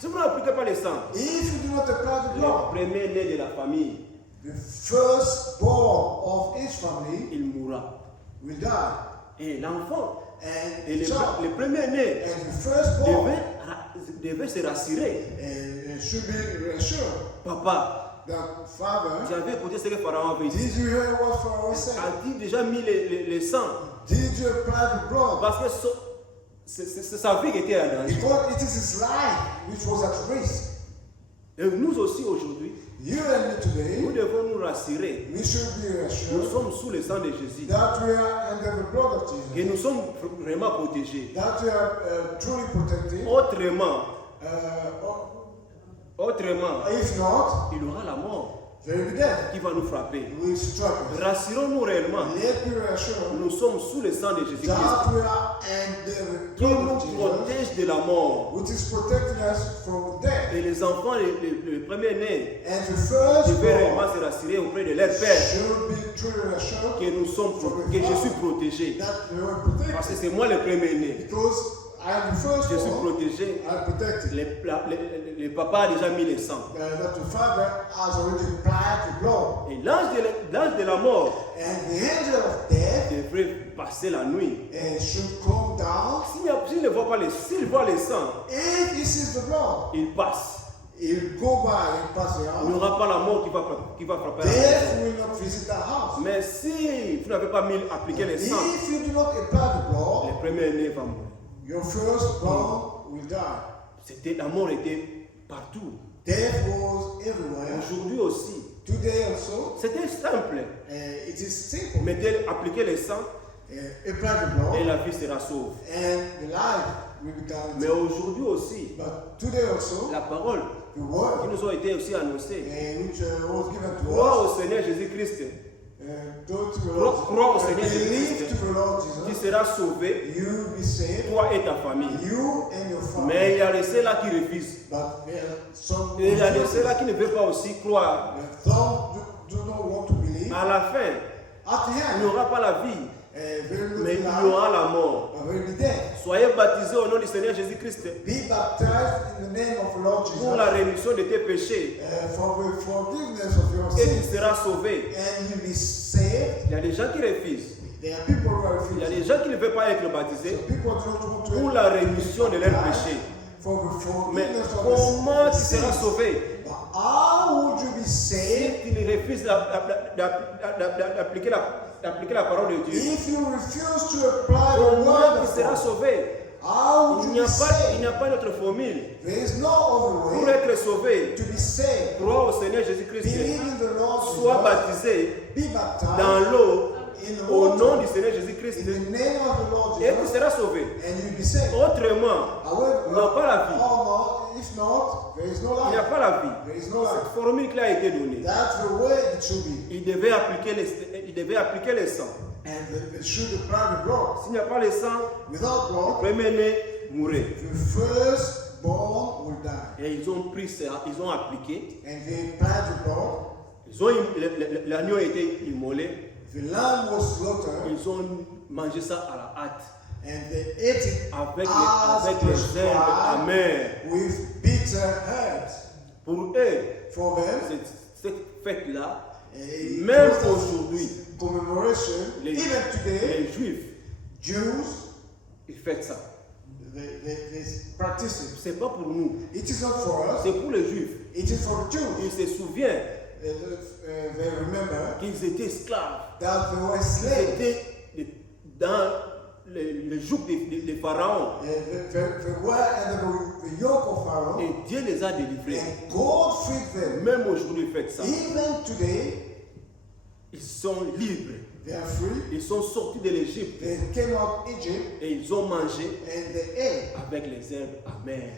Si vous n'appliquez pas le sang, If you do not apply the le blood, premier-né de la famille, the firstborn of each family il mourra. will die. Et l'enfant, And et the child, le premier-né and the firstborn devait se rassurer. should be reassured Papa, that tu Father, avais écouté ce que Pharaon avait dit. did you hear what Pharaoh said? A-t-il déjà mis le sang? Did you apply the blood? Parce que c'est sa vie qui était en danger. Because it is his life which was at risk. Et nous aussi aujourd'hui, You and me today, nous devons nous rassurer. we should be Nous reassured sommes sous le sang de Jésus. that we are under the blood of Et Jesus, nous sommes vraiment protégés. that we are truly protected. Autrement, Or if not, il y aura la mort they will be dead. qui va nous frapper. We struggle. Rassurons-nous réellement. Let me reassure Nous sommes sous le sang de Jésus-Christ that we are under the qui blood nous of Jesus, protège de la mort. which is protecting us from death. Et les enfants, les premiers-nés, And the first devaient réellement se rassurer auprès de leur Père should be truly reassured que nous sommes, que je suis protégé. that we are protected. Parce que c'est moi le premier-né. Because I am the first Je suis one, protégé. I am protected. Le papa a déjà mis le sang. That the Father has already applied the blood. Et l'ange de la mort And the angel of death devrait passer la nuit. should come down. S'il ne voit pas s'il voit le sang, If he sees the blood, il passe. he'll go by and pass it Il n'y out. aura pas la mort qui va frapper la maison. Death will not visit the house. Mais si vous n'avez pas appliqué le sang, If you do not apply the blood, le premier-né va mourir. your firstborn will die. La mort était partout. Death was everywhere. Aujourd'hui aussi. Today also, C'était simple. it is simple. Appliquez le sang Apply the et blood, la vie sera sauve. and the life will be Mais guaranteed. aujourd'hui aussi, But today also, la parole the qui word nous a été aussi annoncée, which was given to crois us, au Seigneur Jésus-Christ, go to the Crois au Lord, Seigneur believe Jésus-Christ. to the Lord tu Jesus, seras sauvé, you will be saved, toi et ta famille. you and your family. Mais il y a de ceux-là qui refusent. But there are some Et il y a de ceux-là qui ne veulent pas aussi croire. some do not want to believe. À la fin, At the il n'y end, aura pas la vie, they will mais il y not be aura la mort. alive, will be dead. Soyez baptisés au nom du Seigneur Jésus-Christ Be baptized in the name of the Lord pour la Jesus rémission de tes péchés for the forgiveness of your et tu sins, seras sauvé. and you'll be saved. Il y a des gens qui refusent. There are people who are Il y a refusing. des gens qui ne veulent pas être baptisés People don't want to pour la rémission de leurs péchés. for the Mais forgiveness of comment tu the seras sins. sauvé But how would you be si saved tu refuses d'appliquer la parole de Dieu? if you refuse to apply the Comment word tu of seras God? sauvé? How would Il you n'y a be pas, il saved? n'y a pas d'autre formule. There is no other Pour way être sauvé, to be saved. crois au Seigneur Jésus-Christ. Believe in the Lord Sois Jesus. baptisé Be baptized dans l'eau in the au nom water du Seigneur Jésus-Christ in the name of the Lord et tu Jesus, seras sauvé. and you'll be saved. Autrement, However, il n'y a pas la vie. or not, if not, there is no Il n'y a life. pas la vie. There is no life. Cette formule qui a été donnée, That's the way it should be. il devait appliquer le sang. And they should apply the blood. S'il n'y a pas le sang, Without le blood, premier-né mourrait. the firstborn will die. Et ils ont pris ça, ils ont appliqué. And they applied the blood. L'agneau a été immolé. The lamb was slaughtered, Ils ont mangé ça à la hâte. and they ate it Avec as les herbes prescribed amères. with bitter herbs. Pour eux, For them, cette fête-là, eh, même because aujourd'hui, commemoration, even today, les Juifs, Jews, ils fêtent ça. they practice it. C'est pas pour nous, It is not for us, c'est pour les Juifs. it is for the Ils Jews. se souviennent They remember qu'ils étaient esclaves. that they were Ils slaves. étaient dans le joug des pharaons. They were under the yoke of Pharaoh, Et Dieu les a délivrés. and God freed them. Même aujourd'hui, ils fêtent ça. Even today, Ils sont libres. they are free. Ils sont sortis de l'Égypte They came out of Egypt et ils ont mangé and they ate avec les herbes amères.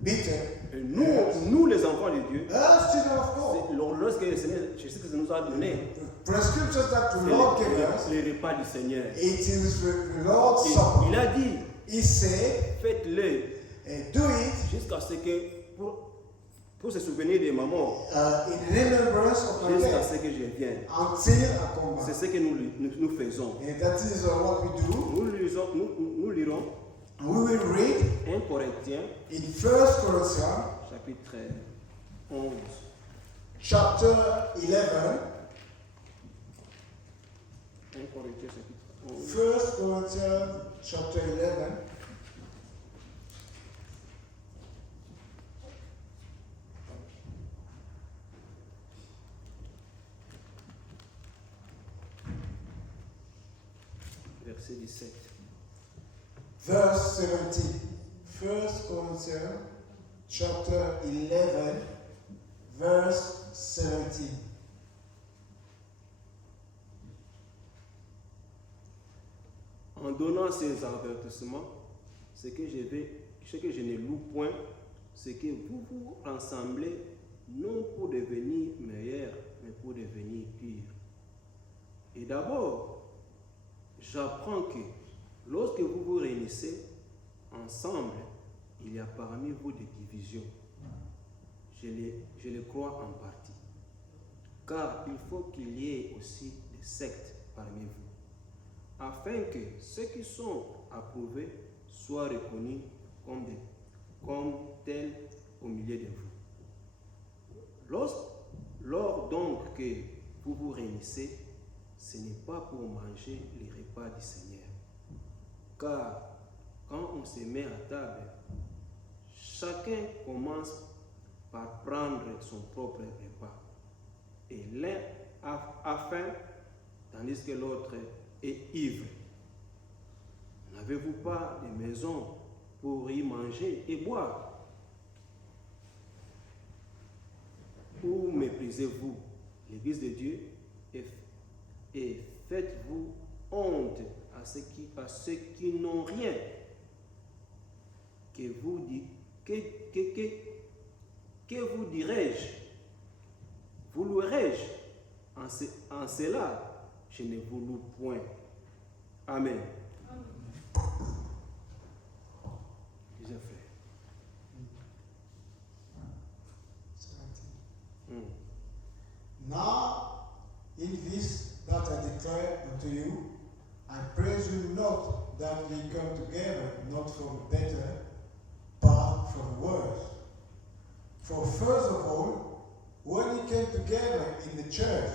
bitter. Et nous, les enfants de Dieu, Us, children of God, lorsque le Seigneur, je sais que ça nous a donné, the prescriptions that the c'est Lord gave us, les repas du Seigneur. it is the Lord's Et Supper. il a dit, He said, faites-le do it jusqu'à ce que, pour se souvenir de maman, in remembrance of my jusqu'à death ce que je vienne. until I come C'est back. ce que nous faisons. And that is what we do. Nous lirons We will read 1 Corinthiens, in 1 Corinthians chapitre 11. chapter 11. 1 Corinthiens, chapitre 11. 1 Corinthians chapter 11. Verset 17. Verse 17. 1 Corinthians chapter 11, verse 17. En donnant ces avertissements, ce que je ne loue point, c'est que vous vous rassemblez non pour devenir meilleurs, mais pour devenir pires. Et d'abord, j'apprends que lorsque vous vous réunissez ensemble, il y a parmi vous des divisions. Je le crois en partie. Car il faut qu'il y ait aussi des sectes parmi vous, afin que ceux qui sont approuvés soient reconnus comme tels au milieu de vous. Lors donc que vous vous réunissez, ce n'est pas pour manger les repas du Seigneur. Car quand on se met à table, chacun commence par prendre son propre repas. Et l'un a faim, tandis que l'autre est ivre. N'avez-vous pas de maison pour y manger et boire? Ou méprisez-vous l'Église de Dieu et faites-vous honte à ceux qui n'ont rien? Que vous dirais-je? Vous louerai-je? En cela, je ne vous loue point. Amen. Déjà fait. Now, in this that I declare unto you, I praise you not that we come together, not for the better, but for the worse. For first of all, when we came together in the church,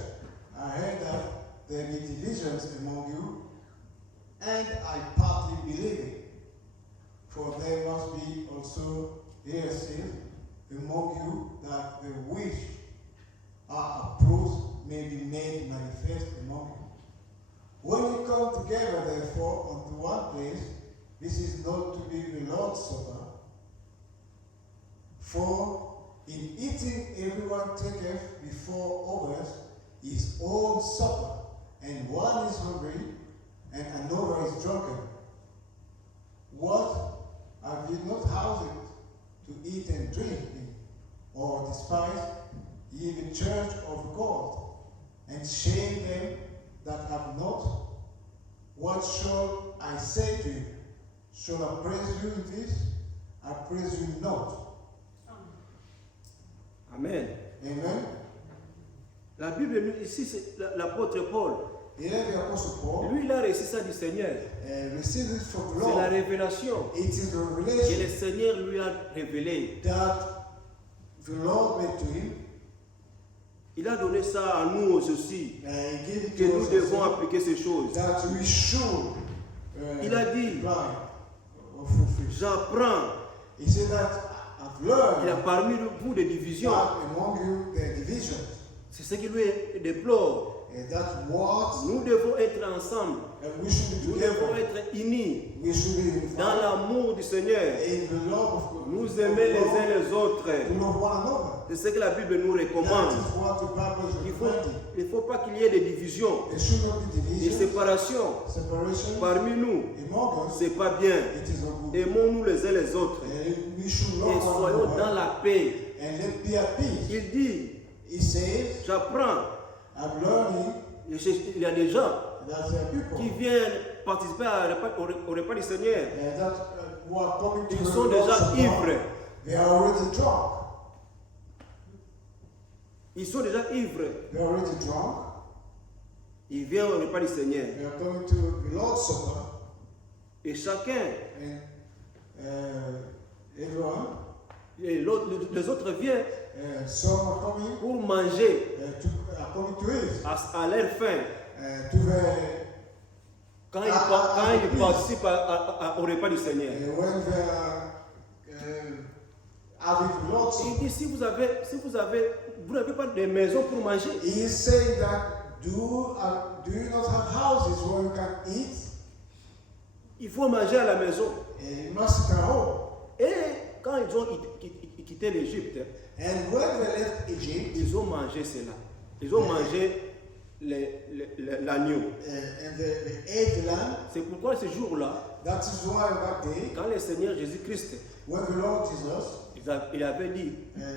I heard that there be divisions among you, and I partly believe it. For there must be also heresies among you, that the which are approved may be made manifest among you. When you come together, therefore, unto one place, this is not to be the Lord's Supper. For in eating everyone taketh before others his own supper, and one is hungry, and another is drunken. What? Have you not houses to eat and drink in, or despise ye the church of God, and shame them that have not? What shall I say to you? Shall I praise you in this? I praise you not. Amen. Amen. La Bible, ici, c'est l'apôtre Paul. Here the Apostle Paul Lui, il a reçu ça du Seigneur. received it from the C'est la Lord. révélation It is the que revelation le Seigneur lui a révélée. that the Lord made to him. Il a donné ça à nous aussi, He gave it que to nous us devons also, appliquer ces choses. that we should Il a dit, apply or fulfill. j'apprends He said that I've qu'il y a learned parmi vous des divisions. that among you there are divisions, C'est ce qui lui déplore. and that what Nous devons être ensemble. and we should be Nous devons together. être unis We should be dans unified l'amour du Seigneur. in the love of God. Nous aimer les uns les autres. To love one another. C'est ce que la Bible nous That recommande. is what the Bible is recommending. Il ne faut pas qu'il y ait des divisions, There should not be des division, séparations separation parmi nous. among us. C'est pas bien. It is not good. Aimons-nous les uns les autres And we should love et one soyons dans another la paix. and let be at peace. Il dit, He says, j'apprends. I'm learning Il y a des gens that there are people qui viennent participer au repas du Seigneur. who are coming to Ils the sont Lord's déjà Supper. ivres. They are already drunk. Ils sont déjà ivres. They are already drunk. Ils viennent au repas du Seigneur. They are coming to the Lord's Supper. Et chacun, And everyone, et les autres viennent some are coming pour manger are coming to eat. à leur faim. To the Quand ils participent au repas du Seigneur. when they are having the Lord's Supper. Il dit, si vous n'avez pas de maison pour manger, He is saying that do you not have houses where you can eat? il faut manger à la maison. And you must sit at home. Et quand ils ont quitté l'Égypte, And when they left Egypt, ils ont mangé cela. Ils ont mangé l'agneau. and they ate the lamb, C'est pourquoi ce jour-là, that is why that day, quand le Seigneur Jésus-Christ, when the Lord Jesus il avait dit,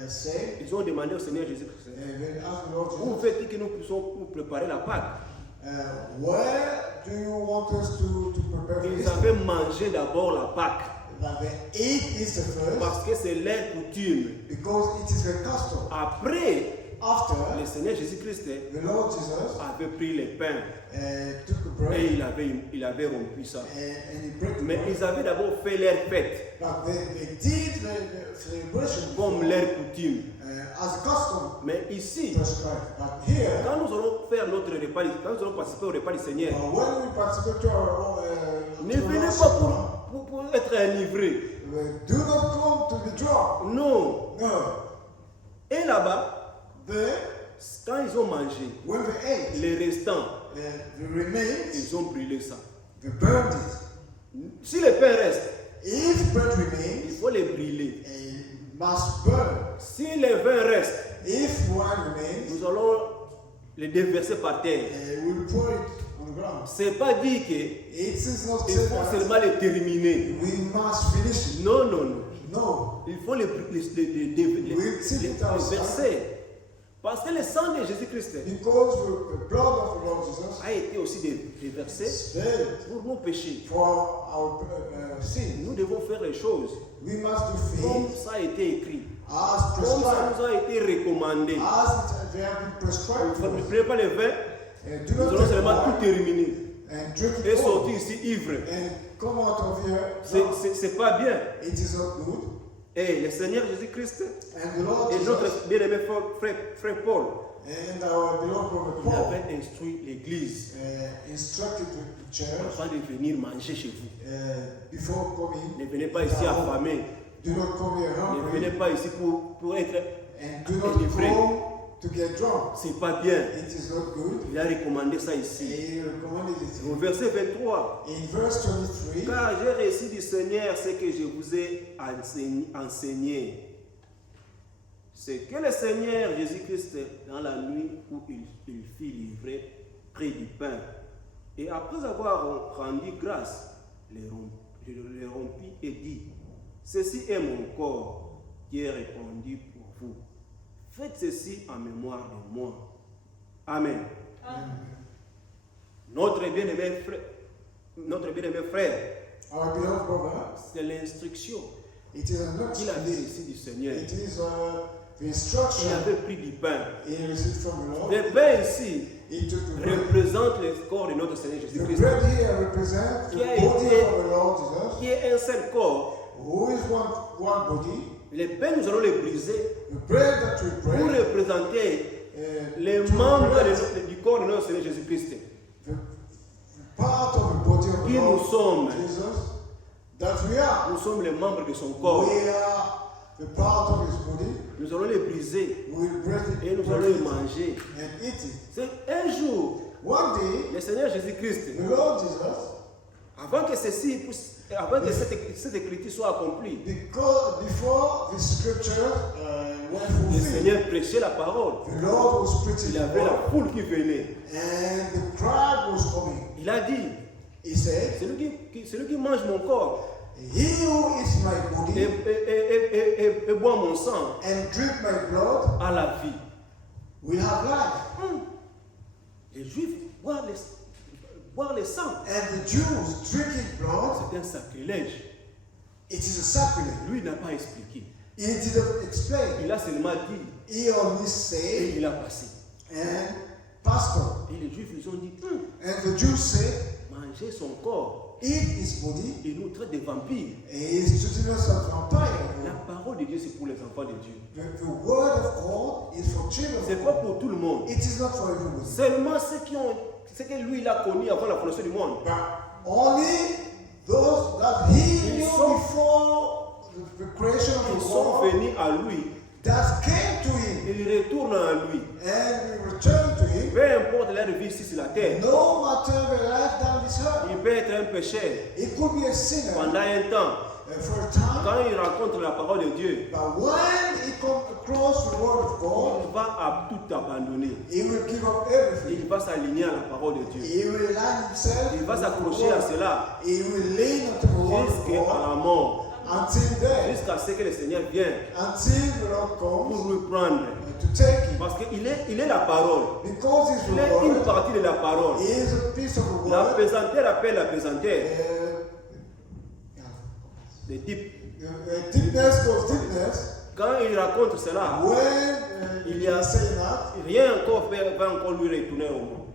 said, ils ont demandé au Seigneur Jésus-Christ, they asked the Lord où Jesus, fait-il que nous puissions préparer la Pâque? where do you want us to prepare for Ils Easter? avaient mangé d'abord la Pâque, That they ate Easter first, parce que c'est leur coutume. because it is the custom. Après, After, le Seigneur Jésus-Christ the Lord Jesus avait pris les pains took the bread et il avait rompu ça. and he broke the Mais bread. ils avaient d'abord fait leur fête, But they did the celebration comme leur coutume. as a custom Mais ici, prescribed. But here, quand nous allons faire notre repas, quand nous allons participer au repas du Seigneur, when we participate to our ne to venez our pas supper, pour être enivrés. do not come to be drunk. Non. No. Et là-bas, There, quand ils ont mangé, when they ate, les restants, the remains, ils ont brûlé ça. they burned it. Si les pains restent, If bread il remains, faut les brûler. it must burn. Si les vins restent, If wine remains, nous allons les déverser par terre. we'll pour it on the ground. C'est pas dit que It is not il said faut that seulement les terminer. we must finish it. Non, non, non. No. Il faut les verser. Parce que le sang de Jésus-Christ Because the blood of the Lord Jesus a été aussi déversé spared pour nos péchés. for our sin. Nous devons faire les choses We must do comme things ça a été écrit, as comme ça prescribed, nous a été recommandé. as they have been prescribed to Ne us. prenez pas le vin, And do nous not allons take seulement tout wine terminer and drink et it all sortir ici ivre. and come out of here. C'est pas bien. It is not good. Et le Seigneur Jésus-Christ And the Lord et Jesus notre bien-aimé frère Paul, and our beloved brother il Paul avait instruit l'Église instructed the church afin de venir manger chez vous. before coming. Ne venez pas ici affamés. Do not come here Ne hungry venez pas ici pour être. and do not délivré. come to get drunk. C'est pas bien. It is not good. Il a recommandé ça And ici. he recommended Au it. verset 23. In verse 23, Car j'ai reçu du Seigneur ce que je vous ai enseigné. C'est que le Seigneur Jésus-Christ, dans la nuit où il fut livré, prit du pain. Et après avoir rendu grâce, le rompit et dit, ceci est mon corps qui est répandu pour vous. Faites ceci en mémoire de moi. Amen. Notre bien-aimé frère, our beloved brother, c'est l'instruction it is an qu'il avait reçue du Seigneur. It is the Il instruction avait pris du pain. he received from the Lord. Le pain ici He took the bread. représente le corps de notre Seigneur The Jésus-Christ, bread here represents the Qui a body été- of the Lord Jesus, qui est un seul corps. who is one body. Les pains, nous allons les briser The bread that we pour break représenter les to membres represent du corps de notre Seigneur Jésus-Christ, the part of the body of qui the nous Lord sommes. Jesus, that we are. Nous sommes les membres de son corps. We are the part of his body. Nous allons les briser We will break it, et nous break allons les it manger. and eat it. C'est un jour, One day, le Seigneur Jésus-Christ, the Lord Jesus, avant que cette écriture soit accomplie, because before the scripture were le fulfilled, Seigneur prêchait la parole. the Lord was preaching Il y the avait la word, foule qui venait. and the crowd was coming. Il a dit, He said, celui qui mange mon corps "He who eats my body et boit mon sang and drink my blood a la vie." will have life." Les Juifs boire le sang, And the Jews drinking blood, c'est un sacrilège. it is a sacrilege. Lui n'a pas expliqué. He didn't explain. Il a seulement dit He only et said, il a passé. and pastor. Et les Juifs ils ont dit, And the Jews said, manger son corps, eat his body. il nous traite de vampires. He is treating us as vampire. La parole de Dieu, c'est pour les enfants de Dieu. The word of God is for children. C'est pas pour tout le monde. It is not for everybody. Seulement ceux que lui il a connus avant la fondation du monde. But only those that he Ils knew sont- before the creation of Ils the sont world venus à lui. that came to him Ils retournent à lui. and we return to him. Peu importe leur vie ici sur la terre. No matter the life down this earth, Il peut être un pécheur it could be a sinner pendant un temps. for a time, Quand il rencontre la parole de Dieu, but when he comes across the word of God, il va à tout abandonner. he will give up everything. Il va s'aligner à la parole de Dieu. He will align himself. Il va with the s'accrocher à word. cela He will lean unto the word of jusqu'à God la mort. until then, Jusqu'à ce que le Seigneur vienne until the Lord pour comes lui prendre. to take him. Parce qu'il est la parole. Because he's Il the est une word, partie de la parole. he is a piece of the La word. pesanteur appelle la pesanteur. Le type. Deepness goes deepness. Quand il raconte cela, When il y a he's saying that, rien encore va encore lui retourner au monde.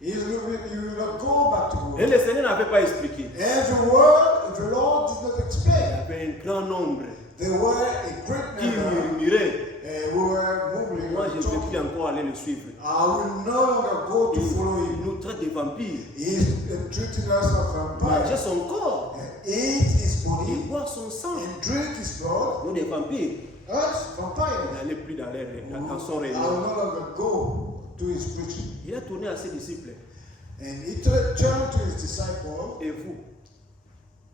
he will not go back to Et God. le Seigneur n'avait pas expliqué. And the Lord did not Il y explain. avait un grand nombre There were a great qui number murmuraient. who were moving. Moi, je ne talking. veux plus encore aller le suivre. I will no longer go to follow Il him. nous traite de vampires. He is treating us as Manger vampires. son corps Eat his et body boire son sang. and drink his blood. Nous, des vampires, Us, vampires. il n'allait plus dans son I will réunion. no longer go to his preaching. Il a tourné à ses disciples. And he turned to his disciples Et vous,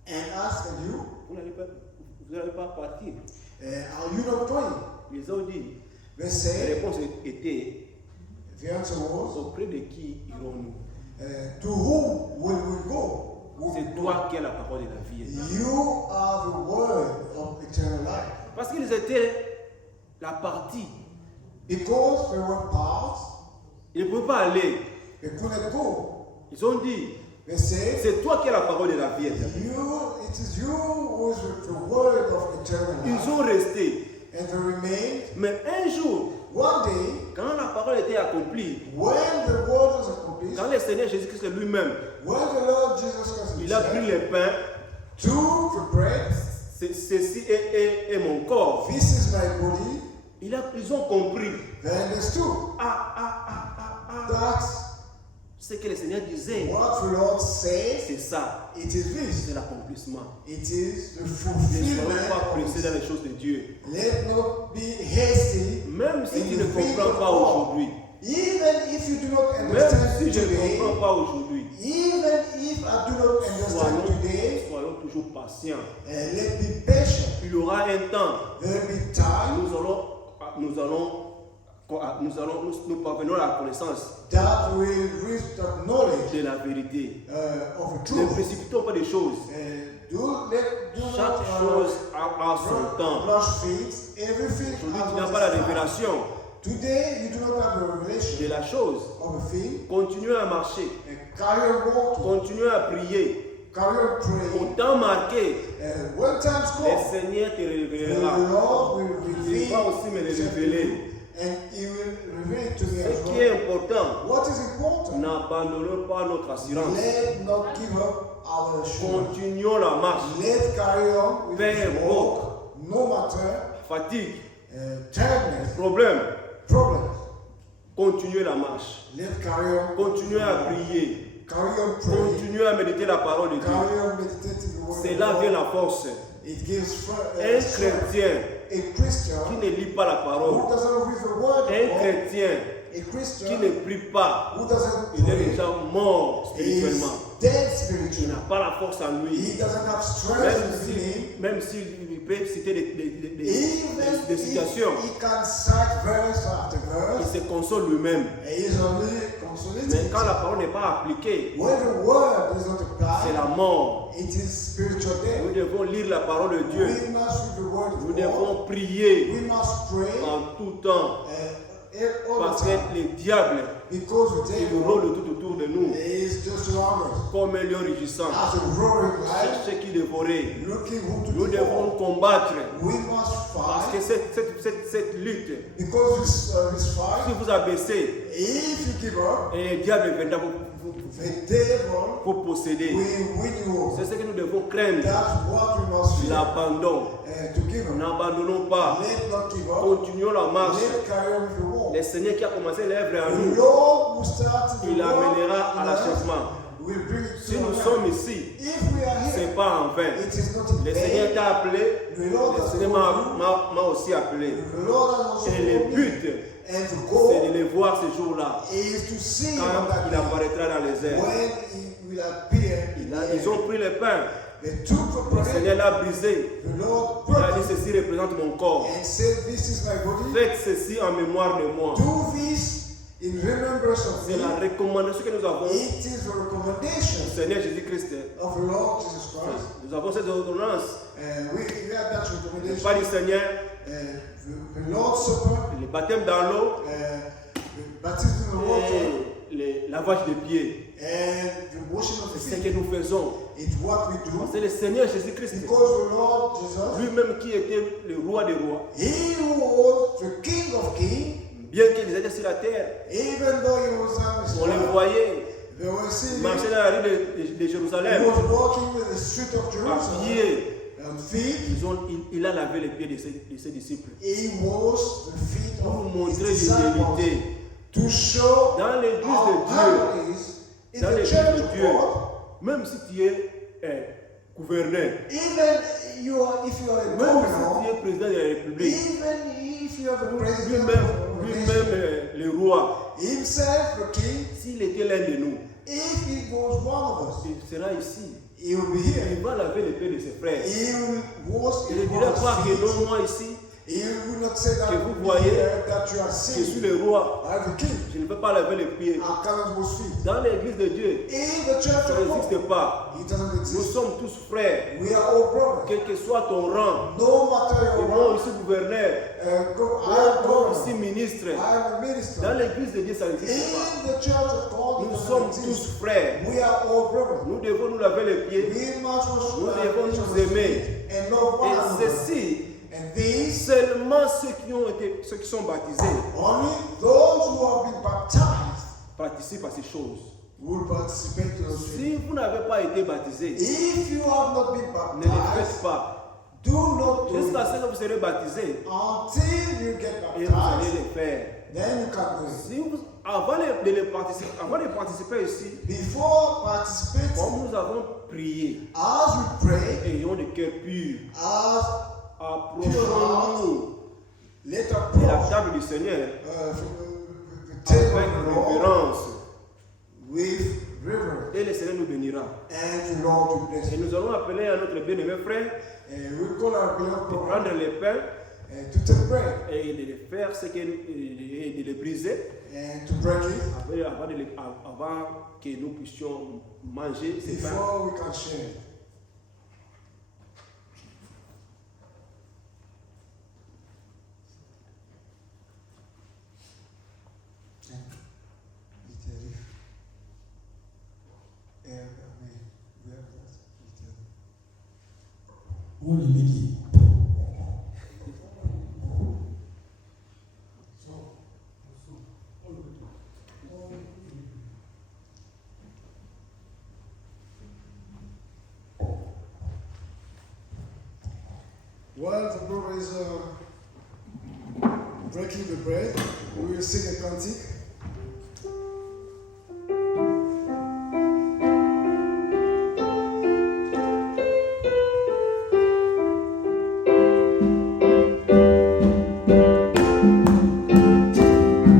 and asked, "And you, vous n'allez pas partir. are you not going?" Ils ont dit, They la said, réponse était, the answer was, auprès de qui irons-nous? "To whom will we go?" C'est toi qui as la parole de la vie. You are the word of eternal life. Parce qu'ils étaient la partie. Because they were parts, Ils ne pouvaient pas aller. they couldn't go. Ils ont dit, They said, c'est toi qui as la parole de la vie. it is you who is the word of eternal Ils life. ont resté. And they remained. Mais un jour, One day, quand la parole était accomplie, when the word was accomplished, quand le Seigneur Jésus-Christ lui-même, when the Lord Jesus Christ il a pris himself le pain, took the bread, ceci est mon corps. this is my body, Ils ont compris. they understood that Ce que le Seigneur disait, what the Lord says, c'est ça. it is this. C'est l'accomplissement. It is the Ne fulfillment soyons pas of pressés this. dans les choses de Dieu. Let not be hasty. Même si in tu the ne things comprends of pas God. aujourd'hui, Even if you do not même understand si je ne today, comprends pas aujourd'hui, even if I do not understand today, soyons toujours patients. let me patient. Il y aura un temps, There will be time nous parvenons à la connaissance that we reach the knowledge de la vérité. of the Ne truth. précipitons pas des choses. Do Chaque not chose a son temps. rush things. Everything Aujourd'hui, has tu n'as its pas la time. révélation Today, you do not have the revelation de la chose. of a thing. Continuez à marcher. Carry on walking. Continuez à prier. Carry on praying. Au temps marqué, When times le come, Seigneur te the révélera. Lord will Il va reveal aussi me le himself to révéler. you, and He will reveal it to me as Ce qui est well. important, What is important? n'abandonnons pas notre assurance. Let not give up our assurance. Continuons la marche. Let's carry on with Peu this importe. walk, no matter Fatigue, tiredness, problème, problems. continuez la marche. Let's carry on. Continuez à prier. Carry on praying. Continuez à méditer la parole de Dieu. Carry on meditating the word C'est of là God. vient la force. It gives Un strength. chrétien A qui Christian ne lit pas la parole, who doesn't read the word of un God, chrétien a qui Christian ne prie pas, who doesn't il est pray déjà mort is spirituellement. dead Il spiritually. n'a pas la force en lui. He doesn't have strength within him. Même s'il peut citer Even des situations, if he can cite verse after il verse, se console lui-même. he is only consolating. Mais quand la parole n'est pas appliquée, When the word is not c'est applied, la mort. it is spiritual Nous death. devons lire la parole de Dieu. We must read the word Nous of God. devons prier We must pray en tout temps. all Parce the que time. le diable, Because the il devil rôle tout autour de nous is just around us. comme un lion rugissant. As a roaring lion, Chercher qui dévorer. looking who to Nous devons devour. combattre. We must Parce que fight. cette lutte, Because this si fight, vous abaissez, if you give up, et le diable viendra the devil vous posséder. will win you over. C'est ce que nous devons craindre. That's what we must fear. L'abandon. To give up. N'abandonnons pas. Let's not give up. Continuons la marche. Let's carry on with the war. Le Seigneur qui a commencé l'œuvre en The nous, Lord will start the il war amènera à in us. l'achèvement. Will bring it Si to nous an sommes end. ici, If we are ce n'est here, pas en vain. it is not in Le Seigneur vain. t'a appelé, The Lord le has Seigneur called m'a aussi appelé. you. The Lord has also Et le called me. but, And the c'est goal de les voir ce jour-là, is to see him quand on that il day. apparaîtra dans les airs. When he will appear in the Ils air. ont pris le pain, They took the le bread. Seigneur l'a brisé. The Lord Il a broke dit it ceci représente mon corps. and said, "This is my body. Faites ceci en mémoire de moi. Do this in remembrance of C'est la me." recommandation que nous avons It is a du recommendation Seigneur Jésus-Christ. of the Lord Jesus Christ. Nous avons cette ordonnance. We have that Le recommendation. pas du Seigneur, The Lord's Supper, le baptême dans l'eau the baptism in the water, et le lavage des pieds. and the washing of the C'est ce feet. que nous faisons. It's what we do. C'est le Seigneur Jésus-Christ, Because the Lord Jesus, lui-même qui était le roi des rois, He who was the King of Kings, bien qu'il était sur la terre, even though He was on this on le earth, voyait they were seeing marcher Him. dans la rue de He Jérusalem, was walking in the street of à Jerusalem pied. on feet. Il a lavé les pieds de ses disciples. He washed the feet Pour vous of His montrer disciples l'humilité. to show Dans l'église how de humble is in Dans the l'église church de of Dieu, God. même si tu es gouverneur, Even if you are a même si governor, tu es président de la République, even if you are the president lui-même, of the nation, le roi, himself the king, s'il était l'un de nous, if he was one of us, il sera ici. he will be here. Il va laver les pieds de ses frères. He will wash Il ne his dira pas brother's que feet. non, moi ici, He will not say that, que vous voyez, that you are je seeing. suis le roi, I am the king. je ne peux pas laver les pieds. I cannot wash feet. Dans l'église de Dieu, In the church ça of God, n'existe pas. it doesn't Nous exist. sommes tous frères, We are all brothers. quel que soit ton rang. No matter Et your moi rank, aussi gouverneur, I am moi aussi governor. ministre. I am a minister. Dans l'église de Dieu, ça n'existe pas. In the church of God, it Nous doesn't sommes exist. tous frères. We are all brothers. Nous devons nous laver les pieds. We must wash Nous our devons each nous other's aimer. feet and love one Et another. ceci, And these, seulement ceux qui sont baptisés only those who have been baptized participent à ces choses. will participate to those things. Si vous n'avez pas été baptisé, If you have not been ne le baptized, faites pas. do not do Jusqu'à it ce que vous serez baptisés until you get et vous allez baptized. le faire. Then you can do it. Si vous, avant de participer ici, Before participating, comme nous avons prié, as we pray, ayons le cœur pur, as approchons-nous let us de la approach table du Seigneur the table avec of the Lord révérence with reverence, et le Seigneur nous bénira. and the Lord will bless Et you. nous allons appeler à notre bien-aimé frère We call our beloved de brother prendre le pain to take bread et de le faire, et de le briser and to break it avant que nous puissions manger ce pain. before we can share it. While the brother is breaking the bread, we will sing a cantique.